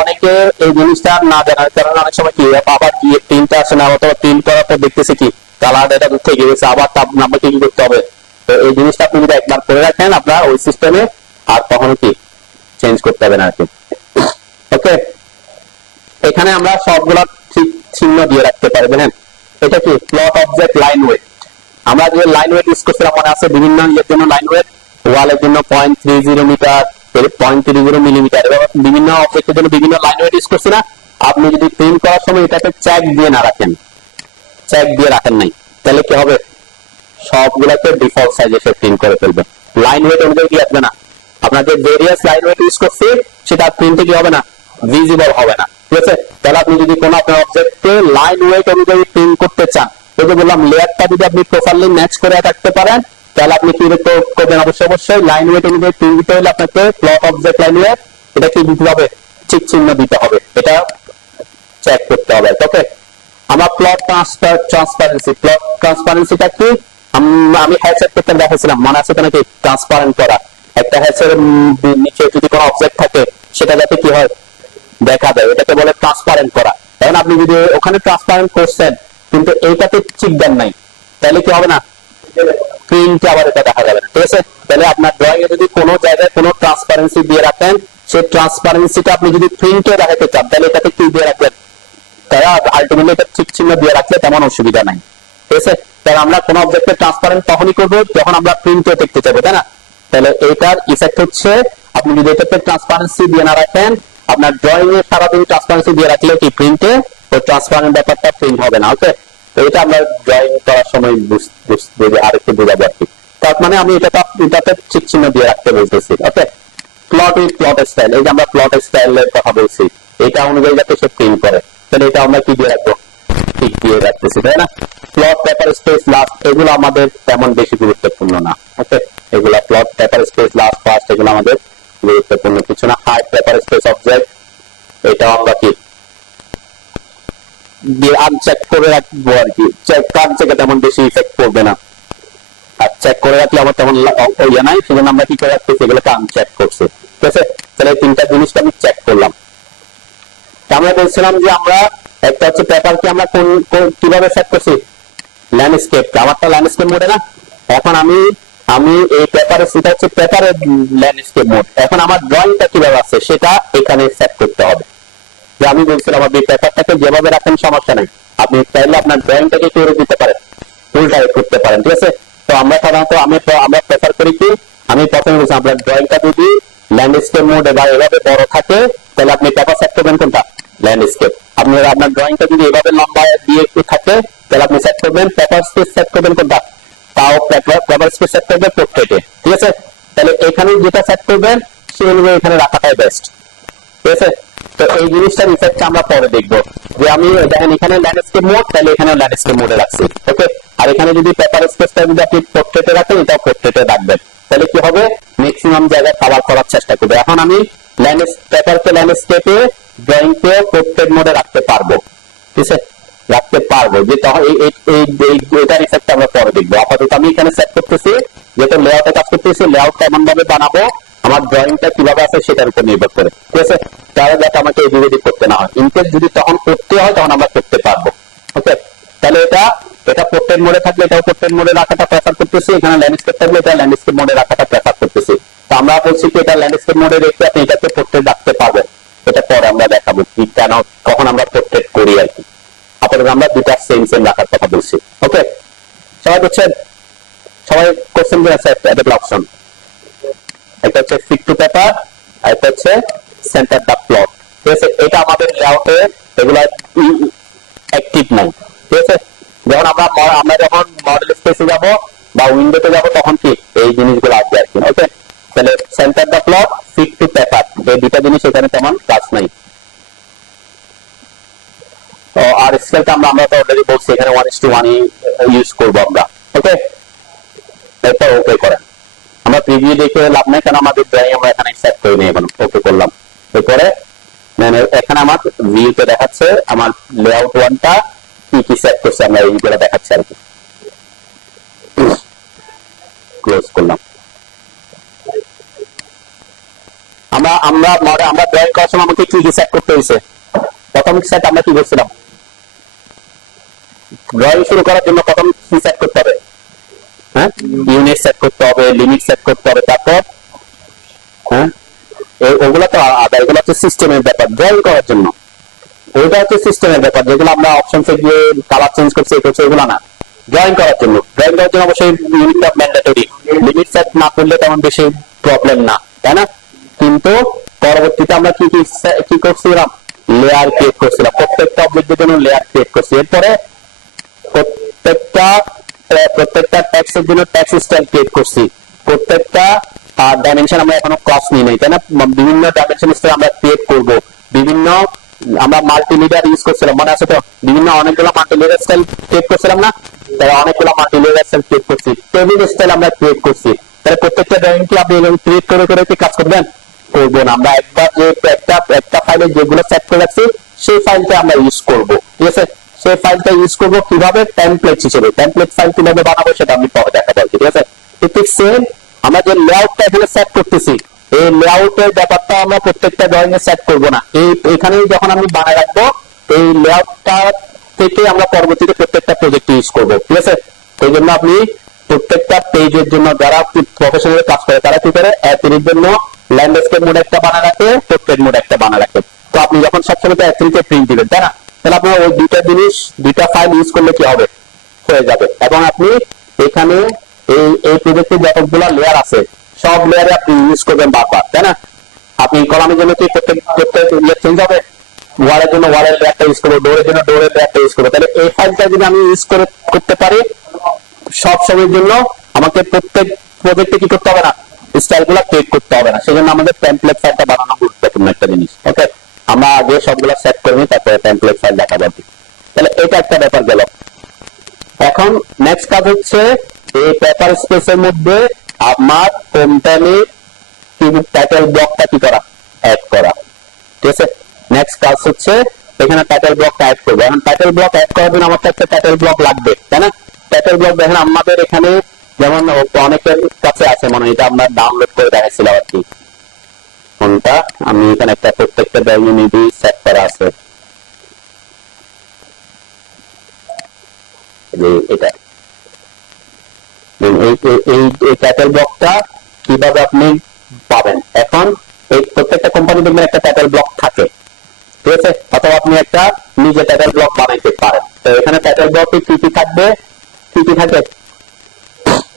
অনেকে এই জিনিসটা না জানার কারণে অনেক সময় কি আবার গিয়ে প্রিন্ট আসে না, অথবা প্রিন্ট করার পর দেখতেছি কি কালার এটা থেকে গেছে, আবার আপনাকে কি করতে হবে। তো এই জিনিসটা আপনি যদি একবার করে রাখেন আপনার ওই সিস্টেমে, আর তখন কি চেঞ্জ করতে হবে না আর কি। ওকে, এখানে আমরা সবগুলা ঠিক চিহ্ন দিয়ে রাখতে পারবেন। হ্যাঁ, এটা কি প্লট অবজেক্ট লাইন ওয়েট, আমরা যে লাইন ওয়েট ইউজ করছিলাম মনে আছে, বিভিন্ন ইয়ের জন্য লাইন ওয়েট, ওয়ালের জন্য 0.30 মিটার, 0.30 মিলিমিটার, এবং বিভিন্ন অবজেক্টের জন্য বিভিন্ন লাইন ওয়েট ইউজ করছি না। আপনি যদি প্রিন্ট করার সময় এটাকে চেক দিয়ে না রাখেন, চেক দিয়ে রাখেন নাই, তাহলে কি হবে, সবগুলাকে ডিফল্ট সাইজে সে প্রিন্ট করে ফেলবে, লাইন ওয়েট অনুযায়ী কি আসবে না। আপনার যে ভেরিয়াস লাইন ওয়েট ইউজ করছি সেটা প্রিন্টে কি হবে না, ভিজিবল হবে না। ঠিক আছে, তাহলে আপনি যদি কোনো আপনার অবজেক্টকে লাইন ওয়েট অনুযায়ী প্রিন্ট করতে চান, ওই যে বললাম লেয়ারটা যদি আপনি প্রপারলি ম্যাচ করে রাখতে পারেন, তাহলে আপনি কি করবেন, অবশ্যই লাইন ওয়েট অনুযায়ী প্রিন্ট দিতে হলে আপনাকে প্লট অবজেক্ট লাইন ওয়েট এটা কি দিতে হবে, ঠিক চিহ্ন দিতে হবে, এটা চেক করতে হবে। ওকে, আমরা প্লট ট্রান্সপারেন্সিটা কি, আমি হ্যাচের ক্ষেত্রে দেখাচ্ছিলাম মনে আছে তো নাকি, ট্রান্সপারেন্ট করা একটা হ্যাচের নিচে যদি কোনো অবজেক্ট থাকে সেটা যাতে কি হয় দেখা যায়, এটাকে বলে ট্রান্সপারেন্ট করা। এখন আপনি যদি ওখানে ট্রান্সপারেন্ট করছেন কিন্তু এইটাতে চিক দেন নাই, তাহলে কি হবে না, প্রিন্টে আবার এটা দেখা যাবে না। ঠিক আছে, তাহলে আপনার ড্রয়িং এ যদি কোনো জায়গায় কোনো ট্রান্সপারেন্সি দিয়ে রাখেন, সেই ট্রান্সপারেন্সিটা আপনি যদি প্রিন্টে দেখাতে চান, তাহলে এটাতে কি দিয়ে রাখবেন, তারা আলটিমেটলি এটা ঠিক চিহ্ন দিয়ে রাখলে তেমন অসুবিধা নাই। ঠিক আছে, তাহলে আমরা কোন অবজেক্টের ট্রান্সপারেন্ট তখনই করবো যখন আমরা প্রিন্টে দেখতে চাইবো, তাই না। তাহলে এইটার ইফেক্ট হচ্ছে আপনি যদি এটাতে ট্রান্সপারেন্সি দিয়ে না রাখেন, আপনার ড্রয়িং এ সারাদিন ট্রান্সপারেন্সি দিয়ে রাখলে কি প্রিন্টে ওই ট্রান্সপারেন্ট ব্যাপারটা প্রিন্ট হবে না। ওকে, তো এটা আমরা ড্রয়িং করার সময় আরেকটু বোঝাবো আর কি। তার মানে আমি এটাতে ঠিক চিহ্ন দিয়ে রাখতে বলতেছি। ওকে, প্লট উইথ প্লট স্টাইল, এই যে আমরা প্লট স্টাইলের কথা বলছি, এটা অনুযায়ী যাতে সে প্রিন্ট করে, তাহলে এটা আমরা কি দিয়ে রাখবো, ঠিক দিয়ে রাখতেছি, তাই না। প্লট পেপার স্পেস লাস্ট, এগুলো আমাদের তেমন বেশি গুরুত্বপূর্ণ না। ওকে, এগুলা plot paper space last first, এগুলো আমাদের গুরুত্বপূর্ণ কিছু না। হাইট পেপার স্পেস অবজেক্ট, এটা আমরা কি দিয়ে আনচেক করে রাখবো আর কি, চেকে তেমন বেশি ইফেক্ট করবে না, আর চেক করে রাখলে আমার তেমন ইয়ে নাই, সেজন্য আমরা কি করে রাখতেছি, এগুলোকে আনচেক করছি। ঠিক আছে, তাহলে তিনটা জিনিসটা আমি চেক করলাম। আমরা বলছিলাম যে আমরা একটা হচ্ছে পেপারকে আমরা কিভাবে সেট করছি, ল্যান্ডস্কেপ, আমারটা ল্যান্ডস্কেপ মোডে না। এখন আমি এই পেপারে, সেটা হচ্ছে পেপারের ল্যান্ডস্কেপ মোড। এখন আমার ড্রয়িংটা কিভাবে আছে সেটা এখানে সেট করতে হবে। যে আমি বলছিলাম আপনি পেপারটাকে যেভাবে রাখেন সমস্যা নাই, আপনি চাইলে আপনার ড্রয়িংটাকে করে দিতে পারেন, উল্টায় করতে পারেন। ঠিক আছে, তো আমরা সাধারণত আমরা প্রেফার করি কি, আমি প্রথমে বলছি আপনার ড্রয়িংটা যদি ল্যান্ডস্কেপ মোডে বা এভাবে বড় থাকে, তাহলে আপনি পেপার সেট করবেন কোনটা, ল্যান্ডস্কেপ। আপনার ড্রয়িংটা যদি এভাবে লম্বা দিয়ে থাকে, তাহলে আপনি সেট করবেন পেপার স্পেস, সেট করবেন কোনটা, তাও পেপার স্পেস সেট করবেন পোর্ট্রেটে। ঠিক আছে, তাহলে এখানে যেটা সেট করবেন সেই অনুযায়ী এখানে রাখাটাই বেস্ট। ঠিক আছে, তো এই জিনিসটার ইফেক্ট আমরা পরে দেখবো, যে আমি দেখেন এখানে ল্যান্ডস্কেপ মোড, তাহলে এখানে ল্যান্ডস্কেপ মোডে রাখছি। ওকে, আর এখানে যদি পেপার স্পেসটা যদি আপনি পোর্ট্রেটে রাখেন, এটাও পোর্ট্রেটে রাখবেন, তাহলে কি হবে, ম্যাক্সিমাম জায়গায় কভার করার চেষ্টা করবে। এখন আমি পেপারকে ল্যান্ডস্কেপে, ড্রয়িংকে পোর্ট্রেট মোডে রাখতে পারবো, ঠিক আছে, রাখতে পারবো, যে তখন এটার ইফেক্ট আমরা পরে দেখবো। আপাতত আমি এখানে সেট করতেছি, যেটা লেআউটে কাজ করতেছি, লেআউট কেমন ভাবে বানাবো, আমার ড্রয়িংটা কিভাবে আছে সেটার উপর নির্ভর করে, ঠিক আছে, তাহলে যাতে আমাকে এদিক করতে না হয়। ইনকেস যদি তখন করতে হয় তখন আমরা করতে পারবো। ওকে, তাহলে এটা পোর্ট্রেট মোডে থাকলে এটাও পোর্ট্রেট মোডে রাখাটা প্রেফার করতেছি, এখানে ল্যান্ডস্কেপ থাকলে এটা ল্যান্ডস্কেপ মোডে রাখাটা প্রেফার করতেছি। তো আমরা বলছি কি এটা ল্যান্ডস্কেপ মোডে রেখে আপনি এটাকে পোর্ট্রেট রাখতে পারবেন, এটা পরে আমরা দেখাবো কি কেন কখন আমরা পোর্ট্রেট করি আর কি। আপাতত আমরা দুটা সেম রাখার কথা বলছি। ওকে, সবাই বুঝছেন? সবাই কোশ্চেন দিয়ে আছে একটা অপশন, একটা হচ্ছে ফিট টু পেপার, আর একটা হচ্ছে সেন্টার দ্য প্লট, ঠিক আছে। এটা আমাদের লেআউটে এগুলা অ্যাক্টিভ নাই, ঠিক আছে। যখন আমরা যখন মডেল স্পেসে যাব বা উইন্ডোতে যাব তখন কি এই জিনিসগুলো আসবে আর কি। ওকে, তাহলে centre the plot, fit to paper, এই দুটা জিনিস এখানে তেমন কাজ নাই। আর স্কেলটা আমরা তো অলরেডি বলছি এখানে 1:1 ইউজ করবো আমরা। ওকে, এটা ওকে করেন, আমরা প্রিভিউ দেখে লাভ নাই, কারণ আমাদের ড্রয়িং আমরা এখানে সেট করে নিই এখন। ওকে করলাম, এরপরে এখানে আমার ভিউতে দেখাচ্ছে আমার লেআউট ওয়ানটা কি কি সেট করছে, আমরা এইগুলো দেখাচ্ছে আর কি। ক্লোজ করলাম। আমরা ড্রয়িং করার সময় আমাকে কি কি সেট করতে হয়েছে? প্রথম সেট আমরা কি করছিলাম, ড্রয়িং শুরু করার জন্য প্রথম কি সেট করতে হবে? হ্যাঁ, ইউনিট সেট করতে হবে, লিমিট সেট করতে হবে, তারপর হ্যাঁ ওগুলো তো আলাদা, এগুলো হচ্ছে সিস্টেমের ব্যাপার। ড্রয়িং করার জন্য ওইটা হচ্ছে সিস্টেমের ব্যাপার, যেগুলো আমরা অপশনসে গিয়ে কালার চেঞ্জ করছি এগুলো না। ড্রয়িং করার জন্য অবশ্যই ইউনিটটা ম্যান্ডেটরি, লিমিট সেট না করলে তেমন বেশি প্রবলেম না, তাই না? কিন্তু পরবর্তীতে আমরা কি করছিলাম, লেয়ার ক্রিয়েট করছিলাম, প্রত্যেকটা অবজেক্টের জন্য লেয়ার ক্রিয়েট করছি। এরপরে প্রত্যেকটা ট্যাক্সের জন্য ট্যাক্স স্টাইল ক্রিয়েট করছি, প্রত্যেকটা ডাইমেনশন আমরা এখনো ক্লাস নিই নাই, তাই না? বিভিন্ন ডাইমেনশন স্টাইল আমরা ক্রিয়েট করব, বিভিন্ন আমরা মাল্টিলিডার ইউজ করছিলাম, মনে আছে তো? বিভিন্ন অনেকগুলো মাল্টিলিডার স্টাইল ক্রিয়েট করছিলাম না, তারা অনেকগুলো মাল্টিলিডার স্টাইল ক্রিয়েট করছি, টেবিল স্টাইল আমরা ক্রিয়েট করছি। তাহলে প্রত্যেকটা ড্রয়িং কি আপনি ক্রিয়েট করে কি কাজ করবেন? করবো না, আমরা একবার যে একটা ফাইলে যেগুলো সেট করে রাখছি সেই ফাইলটা আমরা ইউজ করব, ঠিক আছে। সেই ফাইলটা ইউজ করবো কিভাবে, টেমপ্লেট হিসেবে। টেমপ্লেট ফাইল কিভাবে বানাবো সেটা আমি পরে দেখাবো, ঠিক আছে। ঠিক সেম আমরা যে লেআউটটা এখানে সেট করতেছি, এই লেআউটের ব্যাপারটা আমরা প্রত্যেকটা ড্রয়িং এ সেট করবো না, এখানে যখন আমি বানায় রাখবো এই লেআউটটা থেকে আমরা পরবর্তীতে প্রত্যেকটা প্রজেক্ট ইউজ করবো, ঠিক আছে। এই জন্য আপনি প্রত্যেকটা পেজের জন্য যারা প্রফেশনাল কাজ করে তারা কি করে, অ্যাপের জন্য ল্যান্ডস্কেপ মোড একটা বানায় রাখে, পোর্ট্রেট মোড একটা বানায় রাখে। তো আপনি যখন সবসময় অ্যাপকে প্রিন্ট দিবেন, তাই না, তাহলে আপনার ওই দুইটা ফাইল ইউজ করলে কি হবে, হয়ে যাবে। এবং আপনি এখানে এই প্রজেক্টের যতগুলো লেয়ার আছে সব লেয়ারে আপনি ইউজ করবেন বারবার, তাই না। আপনি কলামের জন্য কি প্রত্যেক চেঞ্জ হবে, ওয়ালের জন্য ওয়ালের লেয়ারটা ইউজ করবো, ডোরের জন্য ডোরের লেয়ারটা ইউজ করবো। তাহলে এই ফাইলটা যদি আমি ইউজ করতে পারি সব সময়ের জন্য, আমাকে প্রত্যেক প্রজেক্টে কি করতে হবে না, স্টাইল গুলা ক্রিয়েট করতে হবে না। সেজন্য আমাদের টেমপ্লেট ফাইলটা বানানো গুরুত্বপূর্ণ একটা জিনিস। ওকে, আমরা আগে সবগুলো সেট করে নিই, তারপরে টেমপ্লেট ফাইল দেখা যাবে। তাহলে এটা একটা ব্যাপার গেল। এখন নেক্সট কাজ হচ্ছে এই পেপার স্পেসের মধ্যে আমার কোম্পানির টাইটেল ব্লকটা কি করা, অ্যাড করা, ঠিক আছে। নেক্সট কাজ হচ্ছে এখানে টাইটেল ব্লকটা অ্যাড করবো। এখন টাইটেল ব্লক অ্যাড করার জন্য আমার একটা টাইটেল ব্লক লাগবে, তাই না। টাইটেল ব্লক দেখেন আমাদের এখানে যেমন অনেকের কাছে আছে, মনে হয় এটা আমরা ডাউনলোড করে দেখাচ্ছিলাম আর কি। কোনটা, আমি এখানে একটা প্রত্যেকটা ড্রয়িং নিবি সেট করা আছে, এটা এই টাইটেল ব্লকটা কিভাবে আপনি পাবেন। এখন এই প্রত্যেকটা কোম্পানি দেখবেন একটা টাইটেল ব্লক থাকে, ঠিক আছে, অথবা আপনি একটা নিজে টাইটেল ব্লক বানাইতে পারেন। তো এখানে টাইটেল ব্লকে কি কি থাকবে, কি কি থাকে,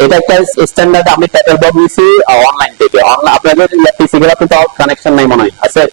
এটা একটা স্ট্যান্ডার্ড আমি টাইটেল ব্লক নিয়েছি অনলাইন থেকে। আপনাদের পিসি গুলোতে তো কানেকশন নাই মনে হয়, আছে?